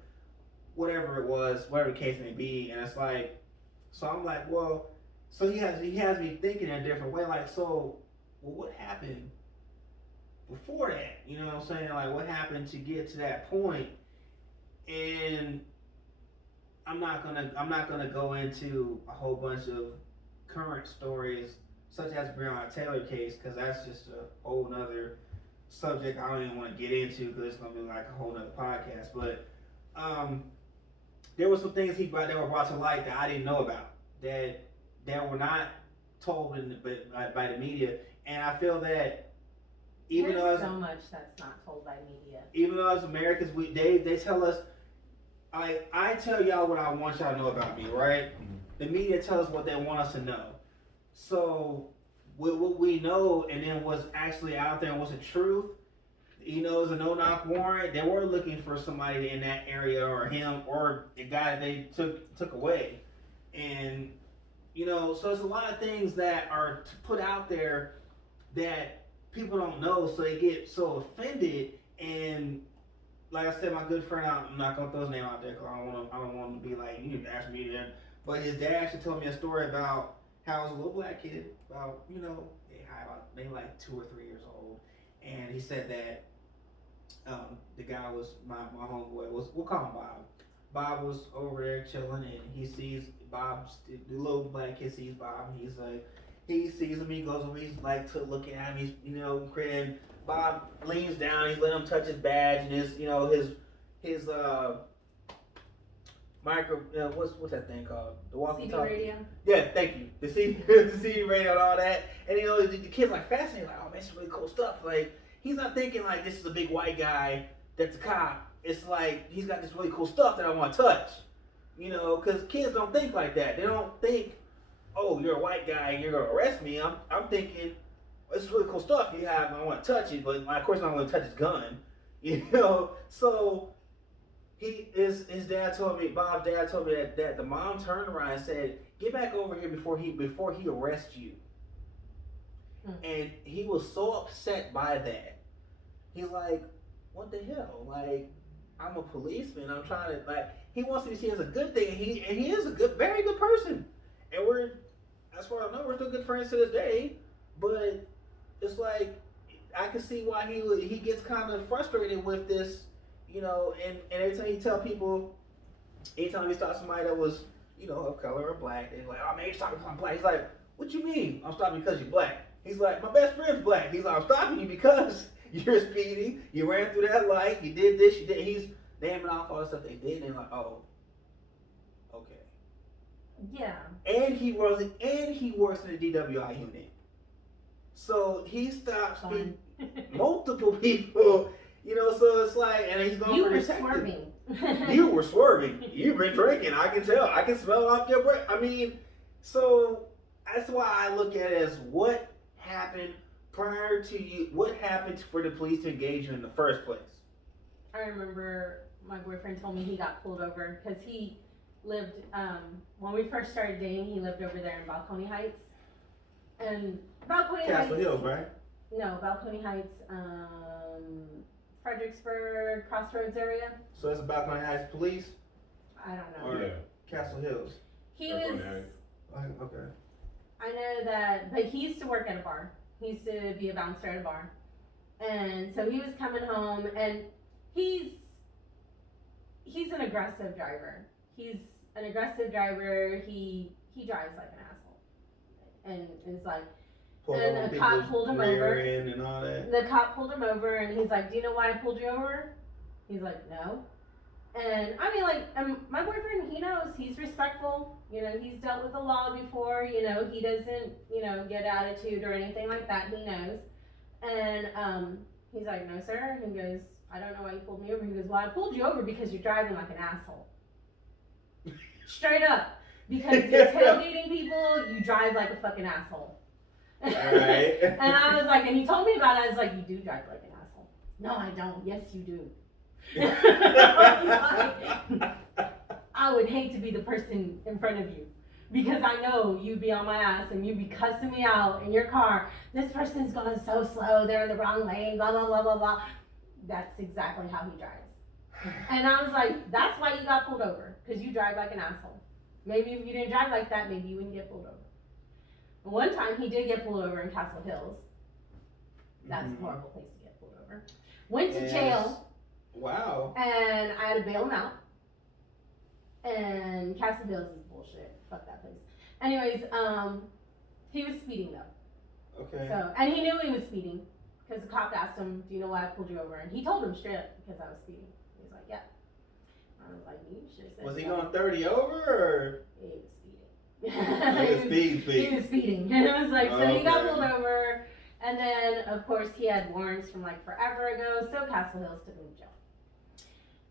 whatever it was, whatever the case may be, and it's like, so I'm like, well, so he has me thinking in a different way, like, so, well, what happened before that? You know what I'm saying? Like, what happened to get to that point? And I'm not gonna go into a whole bunch of current stories such as Breonna Taylor case, because that's just a whole nother subject I don't even want to get into, because it's gonna be like a whole nother podcast. But there were some things that were brought to light that I didn't know about, that were not told by the media, and I feel that There's so much that's not told by media. Even though as Americans, they tell us, I tell y'all what I want y'all to know about me, right? Mm-hmm. The media tell us what they want us to know. So what we know, and then what's actually out there and what's the truth, is a no-knock warrant. They were looking for somebody in that area, or him, or the guy they took away. And, so there's a lot of things that are put out there that people don't know, so they get so offended. And like I said, my good friend, I'm not gonna throw his name out there because I don't want him to be like, you need to ask me that. But his dad actually told me a story about how he was a little black kid, about maybe like 2 or 3 years old, and he said that the guy was my homeboy, we'll call him Bob. Bob was over there chilling, and he sees the little black kid sees Bob, and he's like, he sees him, he goes over, he's like to looking at him, he's grinning. Bob leans down, he's letting him touch his badge and his micro, what's that thing called? The walkie-talkie. CD radio. Yeah, thank you. The CD radio and all that. And the kid's like fascinated, like, oh man, this is really cool stuff. Like, he's not thinking like this is a big white guy that's a cop. It's like he's got this really cool stuff that I want to touch. Because kids don't think like that. They don't think, oh, you're a white guy and you're gonna arrest me. I'm thinking, this is really cool stuff you have, and I want to touch it, but of course I'm not going to touch his gun, So his dad told me, Bob's dad told me that the mom turned around and said, "Get back over here before he arrests you." And he was so upset by that. He's like, "What the hell? Like, I'm a policeman. I'm trying to like." He wants to be seen as a good thing, and he is a very good person, and as far as I know, we're still good friends to this day, but. It's like, I can see why he gets kind of frustrated with this, and every time you tell people, anytime you stop somebody that was, of color or black, they're like, oh man, you're stopping because I'm black. He's like, what you mean? I'm stopping because you're black. He's like, my best friend's black. He's like, I'm stopping you because you're speeding, you ran through that light, you did this, you did. He's naming off all the stuff they did, and they're like, oh, okay. Yeah. And he works in the DWI unit. So he stops multiple people, so it's like, and he's going you for were detective. swerving. You were swerving. You've been drinking. I can tell. I can smell off your breath. I mean, so that's why I look at it as what happened prior to you. What happened for the police to engage you in the first place? I remember my boyfriend told me he got pulled over because he lived, when we first started dating, he lived over there in Balcony Heights. And Balcony Heights. Castle Hills, right? No, Balcony Heights, Fredericksburg, Crossroads area. So it's Balcony Heights police? I don't know. Or Castle Hills. He was. Okay. I know that, but he used to work at a bar. He used to be a bouncer at a bar. And so he was coming home, and he's an aggressive driver. He drives like an asshole. And it's like, and the cop pulled him over. And all that. The cop pulled him over, and he's like, do you know why I pulled you over? He's like, no. And I mean, like, my boyfriend, he knows, he's respectful. He's dealt with the law before. He doesn't, get attitude or anything like that. He knows. And he's like, no, sir. And he goes, I don't know why you pulled me over. He goes, well, I pulled you over because you're driving like an asshole. Straight up. Because you're tailgating people, you drive like a fucking asshole. Alright. And I was like, and he told me about it, I was like, you do drive like an No, I don't. Yes, you do. I was like, I would hate to be the person in front of you. Because I know you'd be on my ass and you'd be cussing me out in your car. This person's going so slow. They're in the wrong lane. Blah, blah, blah, blah, blah. That's exactly how he drives. And I was like, that's why you got pulled over. Because you drive like an asshole. Maybe if you didn't drive like that, maybe you wouldn't get pulled over. One time he did get pulled over in Castle Hills. That's a horrible place to get pulled over. Went to jail. Wow. And I had to bail him out. And Castle Hills is bullshit. Fuck that place. Anyways, he was speeding though. Okay. So, and he knew he was speeding because the cop asked him, "Do you know why I pulled you over?" And he told him straight up because I was speeding. He was like, "Yeah." I was like, "You should have said." Was he going 30 over or? He was speeding. He was speeding. He was speeding. And it was like, so he got Okay. pulled over, and then of course he had warrants from like forever ago. So Castle Hills took him to jail.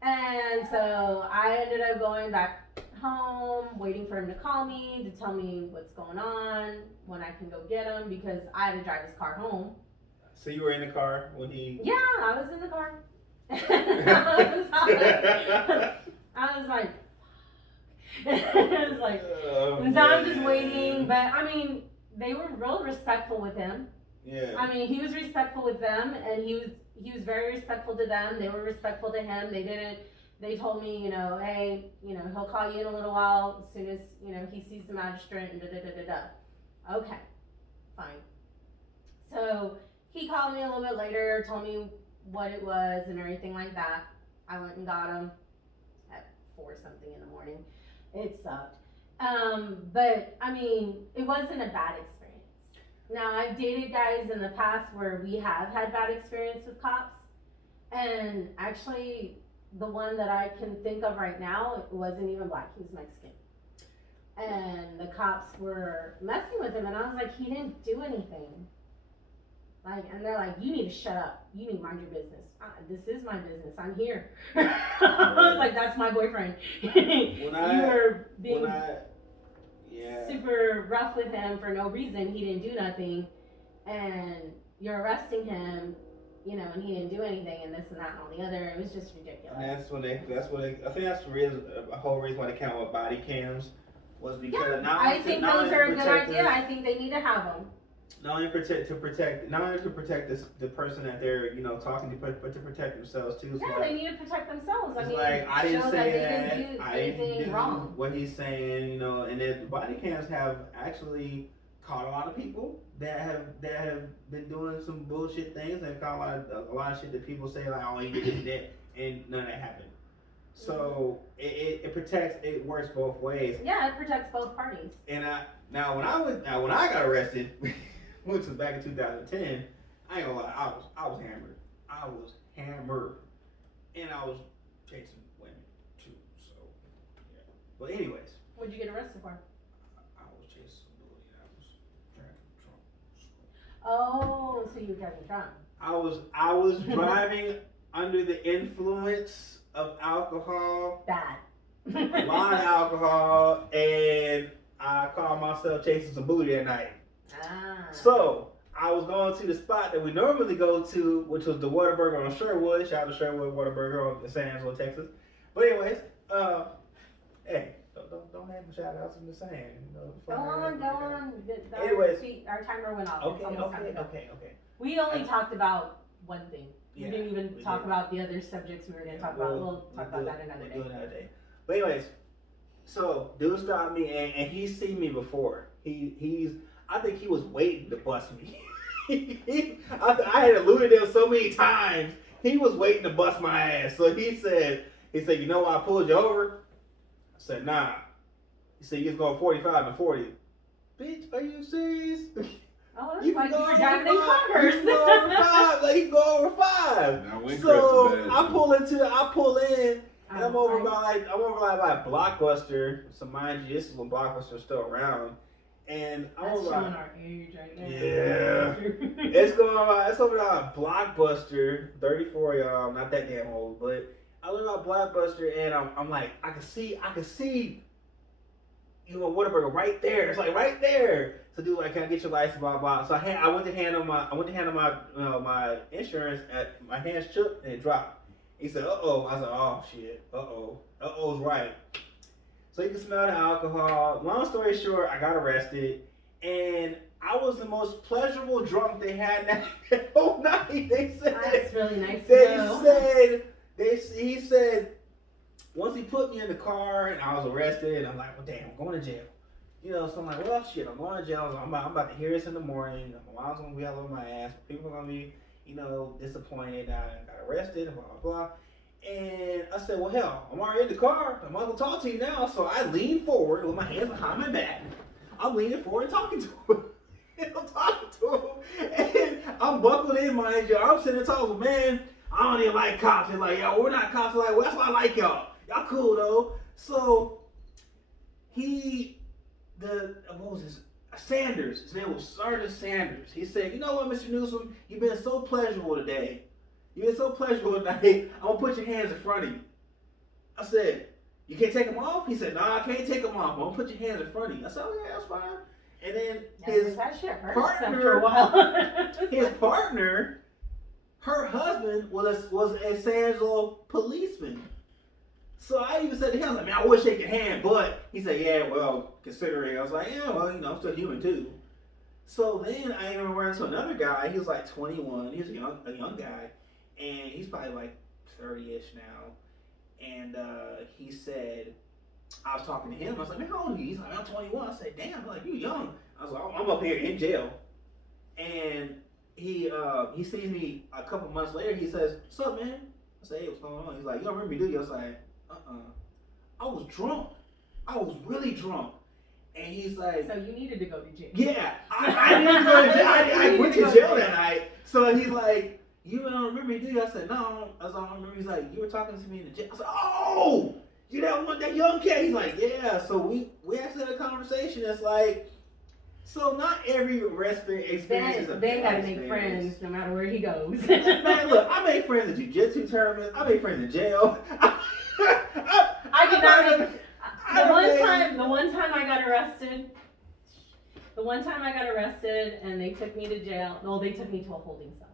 And so I ended up going back home, waiting for him to call me to tell me what's going on, when I can go get him, because I had to drive his car home. So you were in the car when he? Yeah, I was in the car. I was like, it was like, Oh, and so I'm just man. waiting. But I mean, they were real respectful with him. Yeah. I mean, he was respectful with them, and he was very respectful to them. They were respectful to him. They told me, hey, he'll call you in a little while as soon as, he sees the magistrate and da-da-da-da-da. Okay, fine. So he called me a little bit later, told me what it was and everything like that. I went and got him at 4 something in the morning. It sucked. But I mean, it wasn't a bad experience. Now, I've dated guys in the past where we have had bad experience with cops, and actually, the one that I can think of right now, it wasn't even black, he was Mexican. And the cops were messing with him, and I was like, he didn't do anything. And they're like, you need to shut up. You need to mind your business. This is my business. I'm here. I was like, that's my boyfriend. You were being super rough with him for no reason. He didn't do nothing. And you're arresting him, and he didn't do anything, and this and that and all the other. It was just ridiculous. And I think that's the whole reason why they came out with body cams was because I think those are a good idea. I think they need to have them. Not only to protect the person that they're talking to, but to protect themselves too. Yeah, they need to protect themselves. I mean, I didn't show say that that. they didn't do I anything didn't do wrong. what he's saying, and then body cams have actually caught a lot of people that have been doing some bullshit things, and caught a lot of shit that people say like, oh, he did that, and none of that happened. So it protects. It works both ways. Yeah, it protects both parties. And when I got arrested, which was back in 2010, I ain't gonna lie, I was hammered. I was hammered, and I was chasing women too. So yeah. But anyways, What'd you get arrested for? I was chasing somebody. I was driving drunk. Oh, so you were driving drunk. I was driving under the influence of alcohol. Bad. A lot of alcohol, and I called myself chasing some booty that night. So I was going to the spot that we normally go to, which was the Whataburger on Sherwood. Shout out to Sherwood Whataburger in San Angelo, Texas. But anyways, hey, don't have a shout outs. I'm just saying. Go on. Anyways, our timer went off. Okay. We only talked about one thing. We Yeah, didn't even we talk did. about the other subjects we were going to talk about. We'll talk about that another day. But anyways, so dude stopped me, and he's seen me before. I think he was waiting to bust me. I had eluded him so many times. He was waiting to bust my ass. So he said, you know why I pulled you over? I said, nah. He said, you was going 45 and 40. Bitch, are you serious? Oh, that's like you were driving in Converse. You can go over 5. Like, you go over 5. Now, Winchester So bad, I pull in. And I'm over by Blockbuster. So mind you, this is when Blockbuster was still around. And I'm That's over showing our age right now. Yeah. It's over by Blockbuster, 34 y'all. I'm not that damn old, but I look at Blockbuster and I'm like, I can see, you know, Whataburger right there. It's like right there. So dude, like, can I get your license? Blah blah. So I went to hand him my insurance. At my hands shook and it dropped. He said, "Uh-oh." I was like, "Oh shit. Uh-oh. Uh-oh's right." So you can smell the alcohol. Long story short, I got arrested, and I was the most pleasurable drunk they had that whole night. They said. That's really nice to know. He said, once he put me in the car and I was arrested, I'm like, well, damn, I'm going to jail. You know, so I'm like, well, shit, I'm going to jail. I'm about to hear this in the morning. My mom's going to be all over my ass. People are going to be, you know, disappointed that I got arrested and blah, blah, blah. And I said, well, hell, I'm already in the car. I'm not going to talk to you now. So I leaned forward with my hands behind my back. I'm leaning forward and talking to him. And I'm talking to him. And I'm buckled in, mind you. I'm sitting there talking, man, I don't even like cops. They're like, yo, we're not cops. They're like, well, that's why I like y'all. Y'all cool, though. So what was his? Sanders. His name was Sergeant Sanders. He said, you know what, Mr. Newsom? You've been so pleasurable today. You've been so pleasurable today. I'm going to put your hands in front of you. I said, you can't take them off? He said, no, I can't take them off. I'm going to put your hands in front of you. I said, okay, that's fine. And then his that shit hurts partner, after a while. his partner, her husband was a San Angelo policeman. So I even said to him, I was like, man, I would shake your hand, but he said, yeah, well, considering, I was like, yeah, well, you know, I'm still human too. So then I even ran into another guy. He was like 21. He was a young guy, and he's probably like 30-ish now. And he said, I was talking to him. I was like, man, how old are you? He's like, I'm 21. I said, damn, like, you young. I was like, I'm up here in jail. And he sees me a couple months later. He says, what's up, man? I said, hey, what's going on? He's like, you don't remember me, do you? I was like, I was drunk. I was really drunk. And he's like, so you needed to go to jail. Yeah, I didn't go to jail. I went to jail that night. So he's like, you don't remember me, do you? I said, no. I was like, I don't remember. He's like, you were talking to me in the jail. I said, oh, you that young kid? He's like, yeah. So we actually had a conversation. It's like, so not every arresting experience is a bad gotta experience. Make friends no matter where he goes. Man, look, I made friends at jiu-jitsu tournaments. I made friends in jail. I did not make. The one time I got arrested and they took me to jail. No, they took me to a holding cell.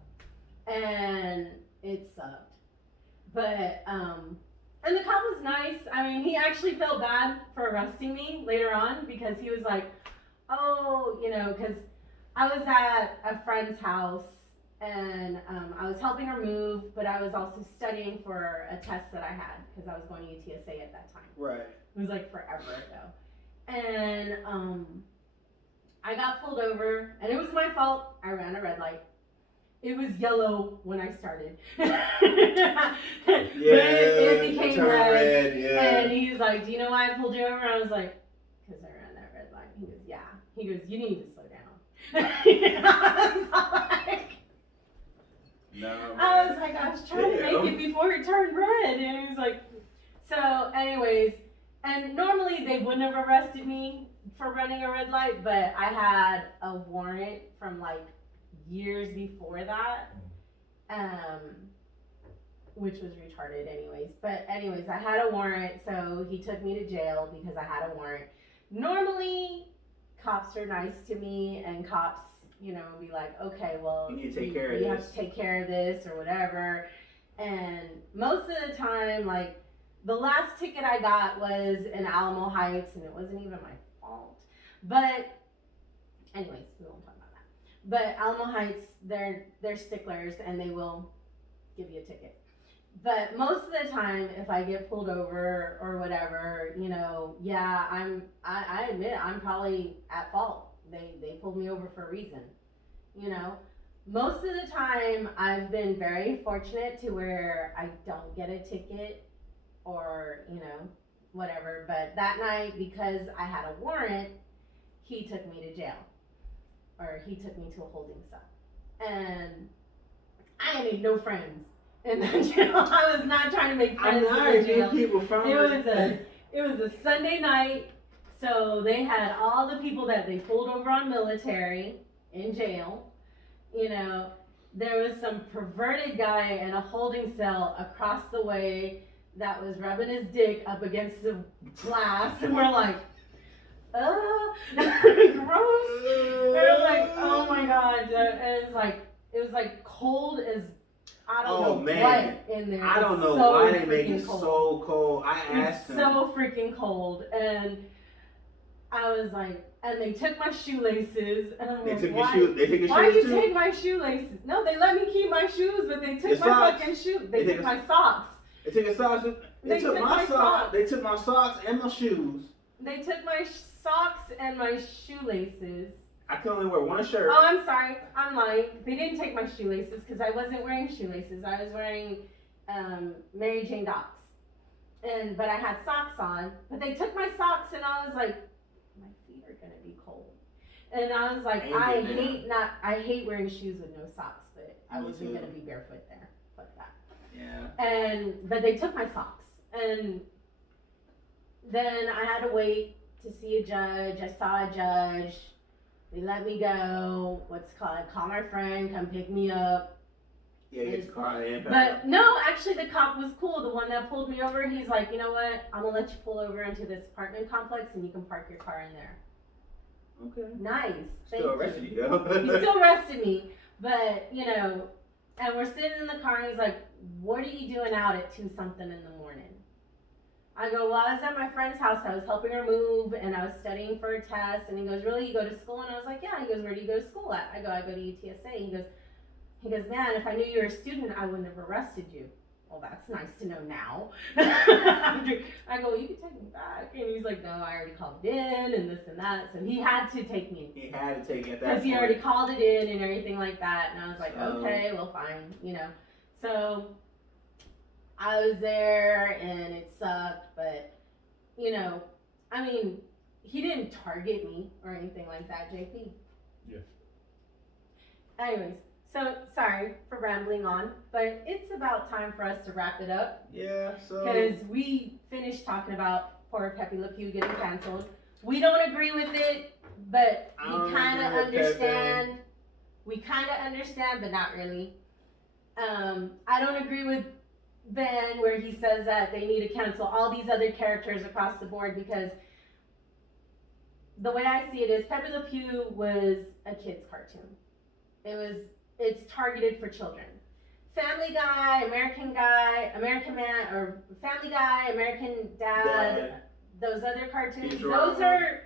And it sucked. But, and the cop was nice. I mean, he actually felt bad for arresting me later on because he was like, oh, you know, because I was at a friend's house and I was helping her move, but I was also studying for a test that I had because I was going to UTSA at that time. Right. It was like forever ago. And I got pulled over, and it was my fault. I ran a red light. It was yellow when I started. Yeah, it became red. Yeah. And he's like, do you know why I pulled you over? I was like, because I ran that red light. He goes, yeah. He goes, you need to slow down. I was trying to make it before it turned red. And he was like, so anyways, and normally they wouldn't have arrested me for running a red light, but I had a warrant from like years before that, which was retarded anyways. But anyways, I had a warrant, so he took me to jail because I had a warrant. Normally, cops are nice to me, and cops, you know, be like, okay, well, you need to take care of this. You have to take care of this or whatever. And most of the time, like, the last ticket I got was in Alamo Heights, and it wasn't even my fault. But, anyways, we won't talk about that. But Alamo Heights, they're sticklers, and they will give you a ticket. But most of the time, if I get pulled over or whatever, you know, yeah, I admit I'm probably at fault. They pulled me over for a reason, you know. Most of the time, I've been very fortunate to where I don't get a ticket or, you know, whatever. But that night, because I had a warrant, he took me to jail. Or he took me to a holding cell. And I made no friends in that jail. I was not trying to make friends in the jail. People from It was a Sunday night, so they had all the people that they pulled over on military in jail. You know, there was some perverted guy in a holding cell across the way that was rubbing his dick up against the glass, and we're like, gross. They're like, oh my god. And it was like cold as I don't know what in there. I don't know so why they make it cold. so cold. I asked It's them. so freaking cold, and I was like, and they took my shoelaces, and I'm They like, took why? your shoes. They took your Why shoes you too. take my shoelaces? No, they let me keep my shoes, but they took Your my socks. fucking shoes. They They took took my socks. They took your socks. They took my socks. They took my socks and my shoes. They took my socks and my shoelaces. I can only wear one shirt. Oh, I'm sorry. I'm lying. They didn't take my shoelaces because I wasn't wearing shoelaces. I was wearing Mary Jane Docks. But I had socks on. But they took my socks, and I was like, my feet are gonna be cold. And I was like, I hate wearing shoes with no socks, but I wasn't gonna be barefoot there. Fuck that. Yeah. But they took my socks, and then I had to wait to see a judge. I saw a judge. They let me go. Call my friend, come pick me up. Yeah, you get your car and But no, actually the cop was cool. The one that pulled me over, he's like, you know what? I'm gonna let you pull over into this apartment complex and you can park your car in there. Okay. Nice. Still arrested you, yo. He still arrested me, but and we're sitting in the car and he's like, what are you doing out at 2-something in the morning? I go, well, I was at my friend's house. I was helping her move and I was studying for a test. And he goes, really? You go to school? And I was like, yeah. He goes, where do you go to school at? I go to UTSA. He goes, man, if I knew you were a student, I wouldn't have arrested you. Well, that's nice to know now. I go, well, you can take me back. And he's like, no, I already called it in and this and that. So he had to take me. He had to take it at that Because he point. already called it in and everything like that. And I was like, So- okay, well, fine, So I was there and it sucked, but, I mean, he didn't target me or anything like that, JP. Yeah. Anyways, so sorry for rambling on, but it's about time for us to wrap it up. Yeah, so. Because we finished talking about poor Pepe Le Pew getting canceled. We don't agree with it, but I we don't kind of agree with understand. We kind of understand, but not really. I don't agree with Ben where he says that they need to cancel all these other characters across the board because the way I see it is Pepe Le Pew was a kid's cartoon. It's targeted for children. Family Guy, American Man, or Family Guy, American Dad, those other cartoons, those are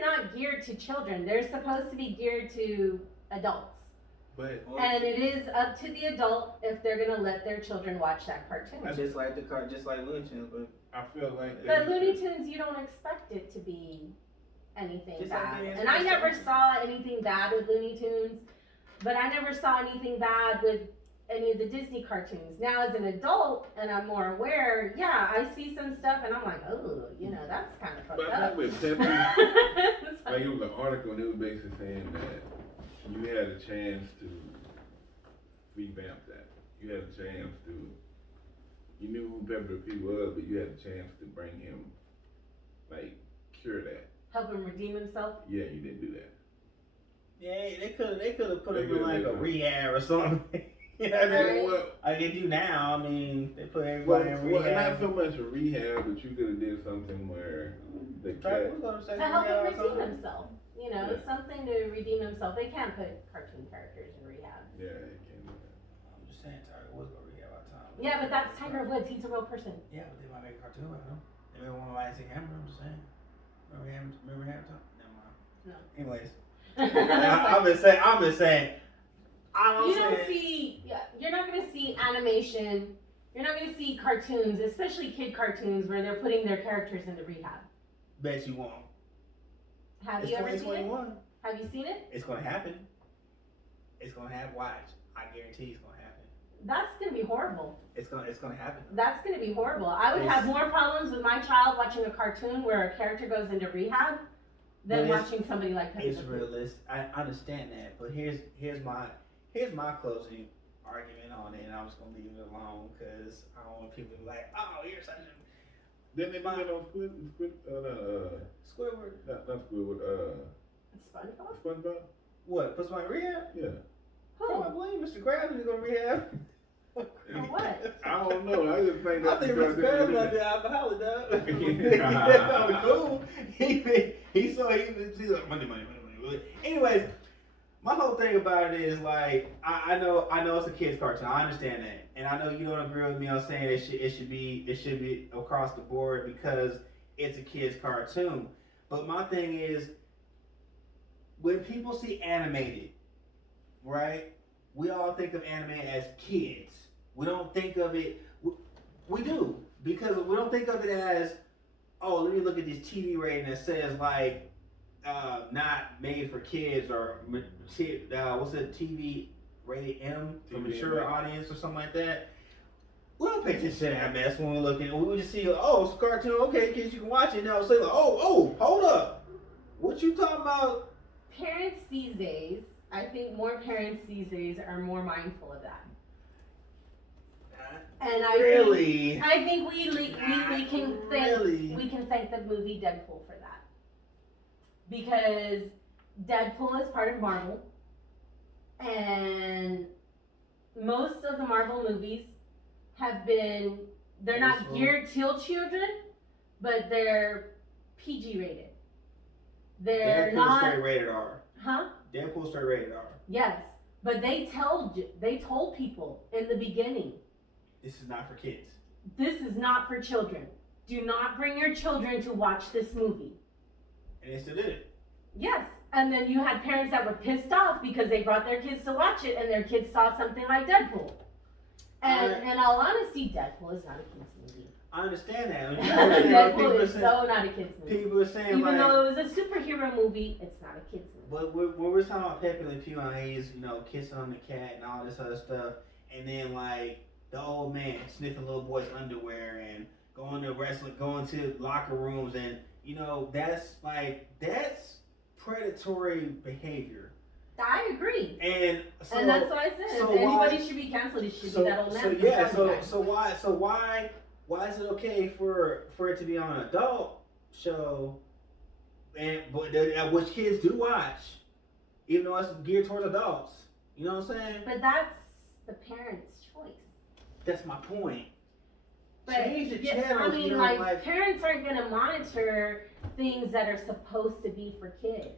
not geared to children. They're supposed to be geared to adults. And it is up to the adult if they're gonna let their children watch that cartoon. Just like Looney Tunes, but I feel like But Looney Tunes, you don't expect it to be anything Just bad. like And I never saw anything bad with Looney Tunes, but I never saw anything bad with any of the Disney cartoons. Now as an adult, and I'm more aware, yeah, I see some stuff and I'm like, oh, that's kind of fucked But I up. think with Pepe, like it was an article and it was basically saying that you had a chance to revamp that. You had a chance to, you knew who Pepe Le Pew was, but you had a chance to bring him, cure that. Help him redeem himself. Yeah, you didn't do that. yeah, they could have put him in They a could've. rehab or something. You know what I mean? Like they do now. I mean, they put everybody in Well, rehab. not so much a rehab, but you could have did something where the cat. To help him redeem himself. Yeah. Something to redeem himself. They can't put cartoon characters in rehab. Yeah, it can do that. I'm just saying, Tiger Woods go rehab all the time. Yeah, but that's Tiger Woods. He's a real person. Yeah, but they might make a cartoon about him. They may want to see him. I'm just saying. Remember him? Never mind. No. Anyways, I'm just saying. You're not gonna see animation. You're not gonna see cartoons, especially kid cartoons, where they're putting their characters into rehab. Bet you won't. Have It's you ever seen it? 2021. Have you seen it? It's gonna happen. It's gonna happen. Watch. I guarantee it's gonna happen. That's gonna be horrible. It's gonna happen. That's gonna be horrible. I would have more problems with my child watching a cartoon where a character goes into rehab than But watching somebody like Pepe It's Le Pew. realistic. I understand that, but here's my closing argument on it, and I'm just gonna leave it alone because I don't want people to be like, oh, you're such a Didn't they do that on Squidward. not Squidward, SpongeBob? SpongeBob? What? Put somebody in rehab? Yeah. Oh, I Who? believe Mr. Krabs is gonna rehab. For what? I don't know. I just think I that's think because Mr. Krabs they- out there alcoholic, dog. That's kinda cool. He's like money. Anyways, my whole thing about it is like I know it's a kids cartoon. I understand that, and I know you don't agree with me on saying it should be across the board because it's a kids cartoon. But my thing is when people see animated, right? We all think of anime as kids. We don't think of it. We do because we don't think of it as, oh, let me look at this TV rating that says like not made for kids or what's it, TV rated M for TV mature rated. audience or something like that. We don't pay attention to that mess when we're looking. We just see, oh, it's a cartoon. Okay, kids, you can watch it now. Say like, oh, hold up, what you talking about? Parents these days, I think more parents these days are more mindful of that. And I think we can thank the movie Deadpool for that. Because Deadpool is part of Marvel, and most of the Marvel movies they're not geared to children, but they're PG rated. They're not straight rated R. Huh? Deadpool straight rated R. Yes, but they told people in the beginning, This is not for kids. this is not for children. Do not bring your children to watch this movie. And they still did it. Yes, and then you had parents that were pissed off because they brought their kids to watch it, and their kids saw something like Deadpool. And in all honesty, Deadpool is not a kids movie. I understand that. Deadpool is so not a kids movie. People are saying Even like, though it was a superhero movie, it's not a kids movie. but when we're talking about Pepe Le Pew and he's kissing on the cat and all this other stuff, and then like the old man sniffing little boy's underwear and going to wrestling, going to locker rooms, and that's predatory behavior. I agree. And so, And that's why I said so if anybody why- should be canceled, it should So be that old man. so from yeah, Family Guy. so why is it okay for it to be on an adult show, which kids do watch, even though it's geared towards adults? You know what I'm saying? But that's the parents' choice. That's my point. But Change the channel. I mean, like parents aren't gonna monitor things that are supposed to be for kids.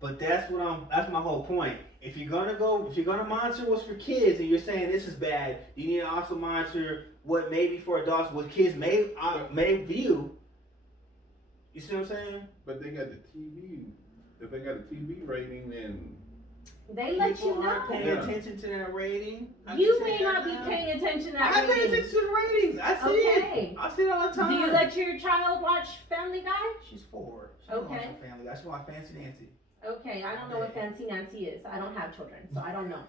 But that's my whole point. If you're gonna monitor what's for kids, and you're saying this is bad, you need to also monitor what may be for adults, what kids may view. You see what I'm saying? But they got the TV. If they got a TV rating, then They let you People know. aren't paying Yeah. attention to that rating. You may not be paying attention to that. I pay rating. attention to the ratings. I see Okay. it. I see it all the time. Do you let your child watch Family Guy? She's 4. She don't watch Okay. her Family Guy. She watch Fancy Nancy. Okay, I don't know what Fancy Nancy is. I don't have children, so I don't know.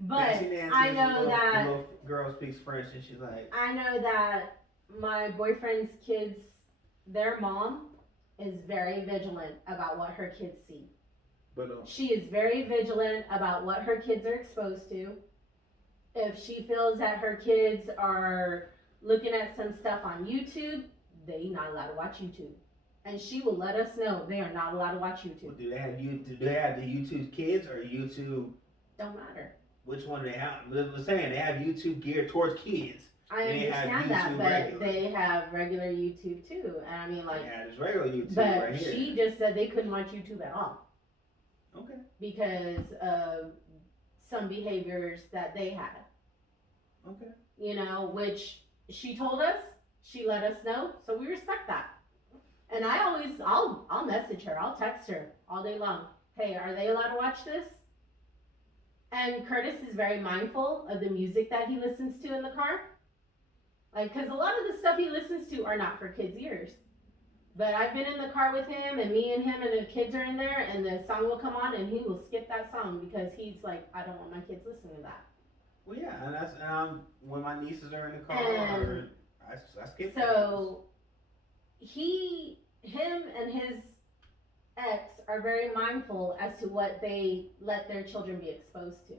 But Fancy Nancy I is know the that little girl speaks French, and she's like, I know that my boyfriend's kids, their mom is very vigilant about what her kids see. but She is very vigilant about what her kids are exposed to. If she feels that her kids are looking at some stuff on YouTube, they're not allowed to watch YouTube. And she will let us know they are not allowed to watch YouTube. do they have the YouTube Kids or YouTube? Don't matter. Which one do they have? They're saying they have YouTube geared towards kids. I They have understand that, YouTube but regular. they have regular YouTube too. And I mean, like, Yeah, there's regular YouTube but right here. she just said they couldn't watch YouTube at all Okay. because of some behaviors that they had. Okay. You know, which she told us, she let us know, so we respect that. And I'll message her, I'll text her all day long. Hey, are they allowed to watch this? And Curtis is very mindful of the music that he listens to in the car. Like, cause a lot of the stuff he listens to are not for kids' ears. But I've been in the car with him, and me and him and the kids are in there, and the song will come on, and he will skip that song because he's like, I don't want my kids listening to that. Well, yeah, and that's when my nieces are in the car, And I skip. So him and his ex are very mindful as to what they let their children be exposed to.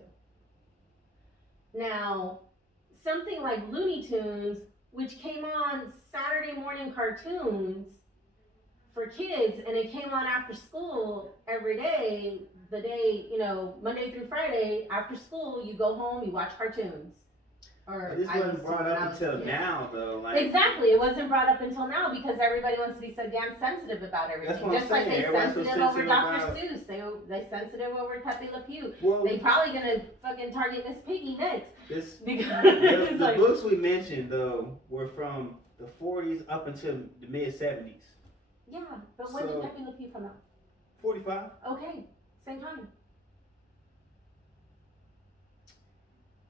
Now, something like Looney Tunes, which came on Saturday morning cartoons for kids, and it came on after school every day, the day, Monday through Friday, after school, you go home, you watch cartoons. Or But this I wasn't used to brought when I up was until a kid. now, though. Like, Exactly, it wasn't brought up until now because everybody wants to be so damn sensitive about everything. That's what I'm Just like saying, they everybody's so sensitive over sensitive Dr. about- Seuss, they sensitive over Pepe Le Pew. well, They probably gonna fucking target Miss Piggy next this because the like, books we mentioned though were from the 40s up until the mid 70s. yeah. But when So- did Pepe Le Pew come out? 45. Okay, same time.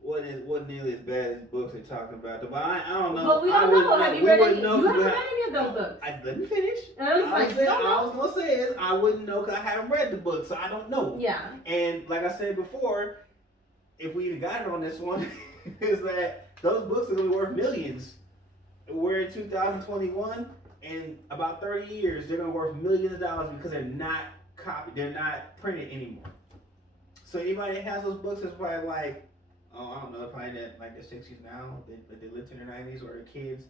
Wasn't nearly as bad as books they're talking about. But I don't know. Well, we I don't wouldn't know. Have you We read wouldn't any? know You 'cause haven't we read any of those books. Let me finish. And I was like, I no. was gonna say is I wouldn't know because I haven't read the book, so I don't know. Yeah. And like I said before, if we even got it on this one, is that those books are gonna be worth millions. We're in 2021, and about 30 years, they're gonna be worth millions of dollars because they're not copied, they're not printed anymore. So anybody that has those books is probably like, oh, I don't know, probably that like the 60s now, they lived in their 90s, or their kids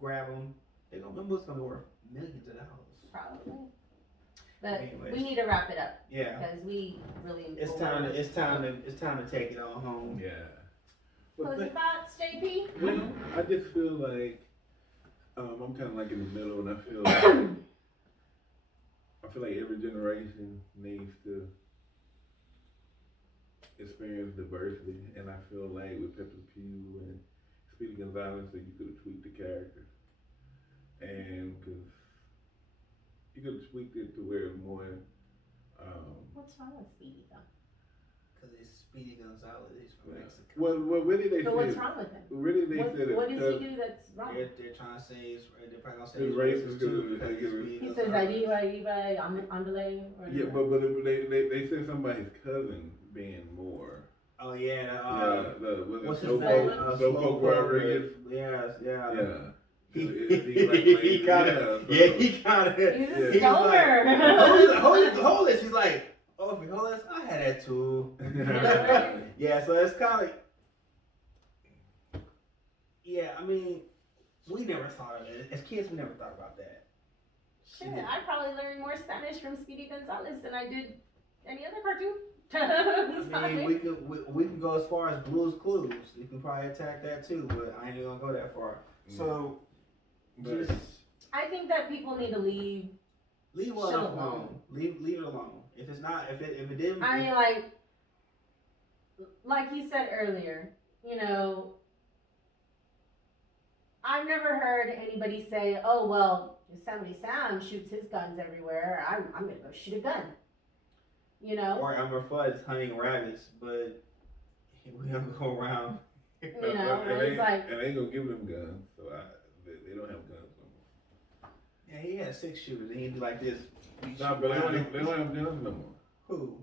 grab them. Them books gonna be worth millions of dollars. Probably. But Anyways. we need to wrap it up Yeah. because we really. It's time to take it on home. Yeah. Well, Closing thoughts, JP? well, I just feel like I'm kind of like in the middle, and I feel like every generation needs to experience diversity, and I feel like with Pepe Le Pew and Speedy Gonzalez, that you could have tweaked the characters, and because you could have tweaked it to where it's more. What's wrong with Speedy though? Because it's Speedy Gonzalez, he's from Yeah. Mexico. Well, really they But what's said. wrong with him? Really they said it. What does he do that's wrong? They're trying to say they're probably gonna say It's he's racist too because because he's Speedy He says Gonzalez. Iba, Andale. Yeah, but they said somebody's cousin being more. Oh yeah, Was what's it his name? Slowpoke Slowpoke Rodriguez? Yes, yeah. Yeah. He He kind of, yeah, he kind of. He's a He's stoner. like, hold this. He's like, oh, if you hold this, I had that too. Yeah, so it's kind of. Yeah, I mean, we never thought of it. As kids, we never thought about that. Shit, I probably learned more Spanish from Speedy Gonzalez than I did any other cartoon. I mean, we can go as far as Blue's Clues. You can probably attack that too, but I ain't even gonna go that far. So, But- just I think that people need to leave. leave Show it it alone. alone. Leave it alone. If it's not, if it didn't. I mean, like you said earlier, you know, I've never heard anybody say, "Oh well, Yosemite Sam shoots his guns everywhere. I'm gonna go shoot a gun." You know. Or Elmer Fudd's hunting rabbits, but we don't go around. You know, and it's like, and they ain't gonna give them guns, so they don't have guns no more. Yeah, he had 6 shooters, and he'd be like this. No, but they don't have guns no more. Who?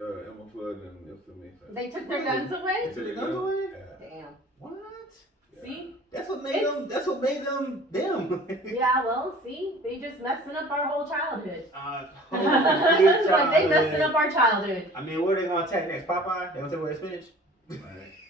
Emma Flood and Yosemite. they took their guns away. They took their guns away? Yeah. Damn. What? Yeah. See? That's what made them. That's what made them them. Yeah. Well, see, they just messing up our whole childhood. Complete Like they messing childhood. up our childhood. I mean, what are they gonna attack next? Popeye? They gonna take away his spinach?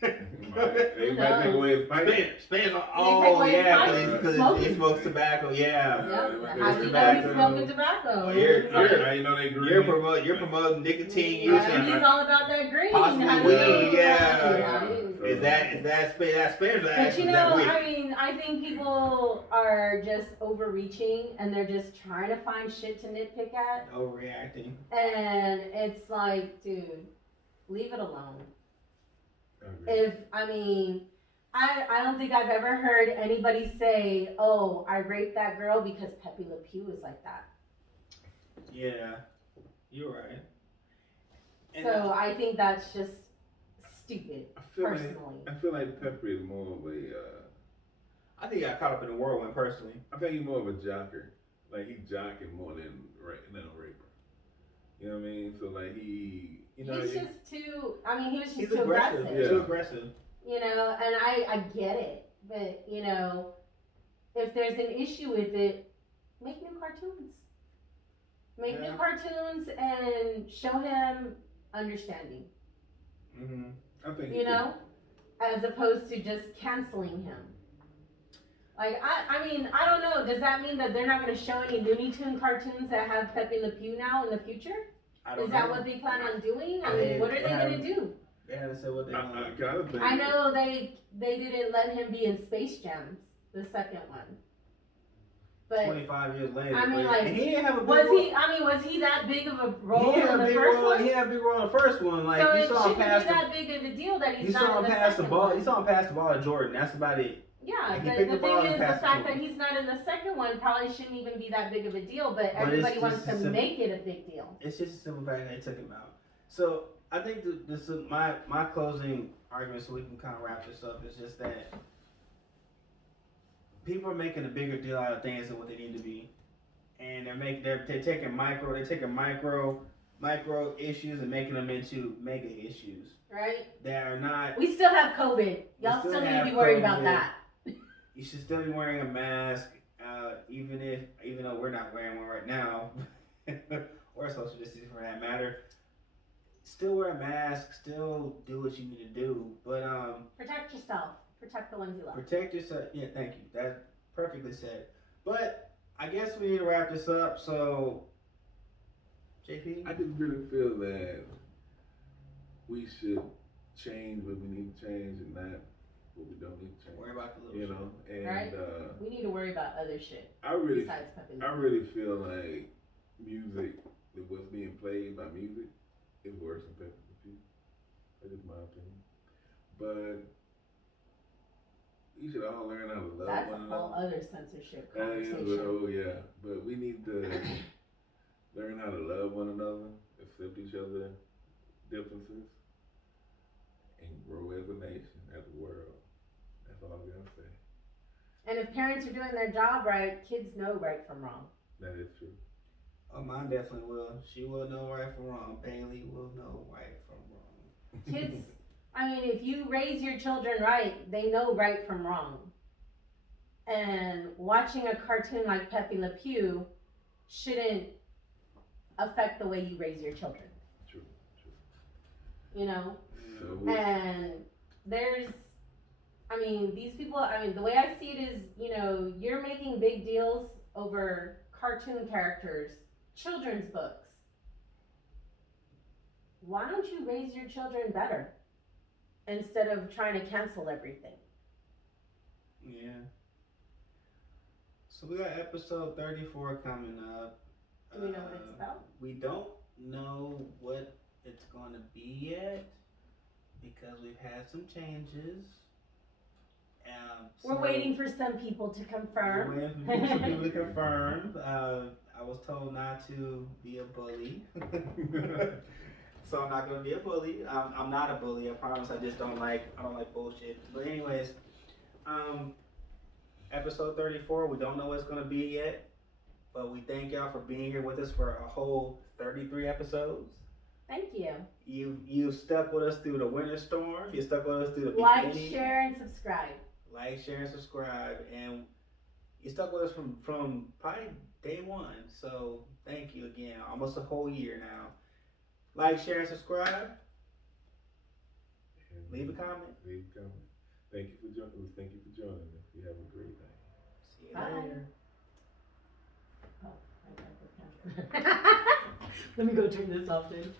They might take away his pipe. Spinach. take Oh away his yeah, pipe? because Smoking. he smokes tobacco. Yeah. Yep. they How might do take you know he's tobacco. smoking tobacco? Oh, you're- It's like- Now you know they green. You're promoting nicotine use. yeah, he's all about that green. Possibly How do you weed, know? yeah. So- Is that spinach? But you know, I mean, I think people are just overreaching and they're just trying to find shit to nitpick at. Overreacting. And it's like, dude, leave it alone. I don't think I've ever heard anybody say, oh, I raped that girl because Pepe Le Pew is like that. Yeah, you're right. And So I think that's just stupid, personally. I feel like Pepper is more of a. I think I got caught up in the whirlwind personally. I think he's more of a jocker. Like he's jocking more than a raper. You know what I mean? So like he, you know, He's just too, he was just He's too aggressive. Yeah. Too aggressive. You know, and I get it. But, you know, if there's an issue with it, make new cartoons. Make new cartoons and show him understanding. Mm-hmm. I think You know? As opposed to just canceling him. Like, I mean, I don't know. Does that mean that they're not going to show any Looney Tune cartoons that have Pepe Le Pew now in the future? I don't Is know. that what they plan on doing? I I mean, what are they have- going to do? They haven't said what they I want. kind of think. I know they didn't let him be in Space Jams, the second one. But 25 years later. I mean, but- like, and he didn't have a big was role. he? I mean, was he that big of a He role had in a the big first role. one? He had a big role in the first one. Like So you it saw him shouldn't be pass that big of a deal that he's you not saw in him the pass the second ball. one. You saw him pass the ball to Jordan. That's about it. Yeah, Like, he but picked the the ball thing and is, the passed it fact to that him. he's not in the second one probably shouldn't even be that big of a deal. But But everybody it's wants just to a simple- make it a big deal. It's just a simple fact they took him out. So I think this is my closing argument, so we can kind of wrap this up. Is just that people are making a bigger deal out of things than what they need to be, and they're taking micro issues and making them into mega issues Right? that are not. We still have COVID. Y'all still still need to have be worried about COVID. that. You should still be wearing a mask, even though we're not wearing one right now, or social distancing for that matter. Still wear a mask. Still do what you need to do, but Protect yourself. Protect the ones you love. protect yourself. Yeah, thank you. That's perfectly said. But I guess we need to wrap this up. So, JP, I just really feel that we should change what we need to change and not what we don't need to change. worry about the little. You know, and Right. We need to worry about other shit I really besides Pepe Le I Pew. really feel like music, that what's being played by music, is worse than Pepe Le Pew. That is my opinion. But we should all learn how to love That's a one whole another. other censorship That is, conversation. yeah. But we need to learn how to love one another, accept each other's differences, and grow as a nation, as a world. That's all I gotta say. And if parents are doing their job right, kids know right from wrong. That is true. Oh, mine definitely will. She will know right from wrong. Bailey will know right from wrong. Kids, I mean, if you raise your children right, they know right from wrong. And watching a cartoon like Pepe Le Pew shouldn't affect the way you raise your children. True. You know? So we, And there's, I mean, these people, I mean, the way I see it is, you know, you're making big deals over cartoon characters, children's books. Why don't you raise your children better instead of trying to cancel everything? Yeah. So we got episode 34 coming up. Do we know what it's about? We don't know what it's going to be yet because we've had some changes. We're waiting for some people to confirm. We're waiting for some people to confirm. I was told not to be a bully. So I'm not gonna be a bully. I'm not a bully. I promise. I don't like bullshit. But anyways, episode 34. We don't know what it's gonna be yet, but we thank y'all for being here with us for a whole 33 episodes. Thank you. You stuck with us through the winter storm. You stuck with us through the Like, beginning. share, and subscribe. Like, share, and subscribe, and you stuck with us from probably day one. So thank you again. Almost a whole year now. Like, share, and subscribe. and Leave a comment. Leave a comment. Thank you for joining. Thank you for joining us. You have a great day. See you Bye. later. Oh, I got the camera. Let me go turn this off then.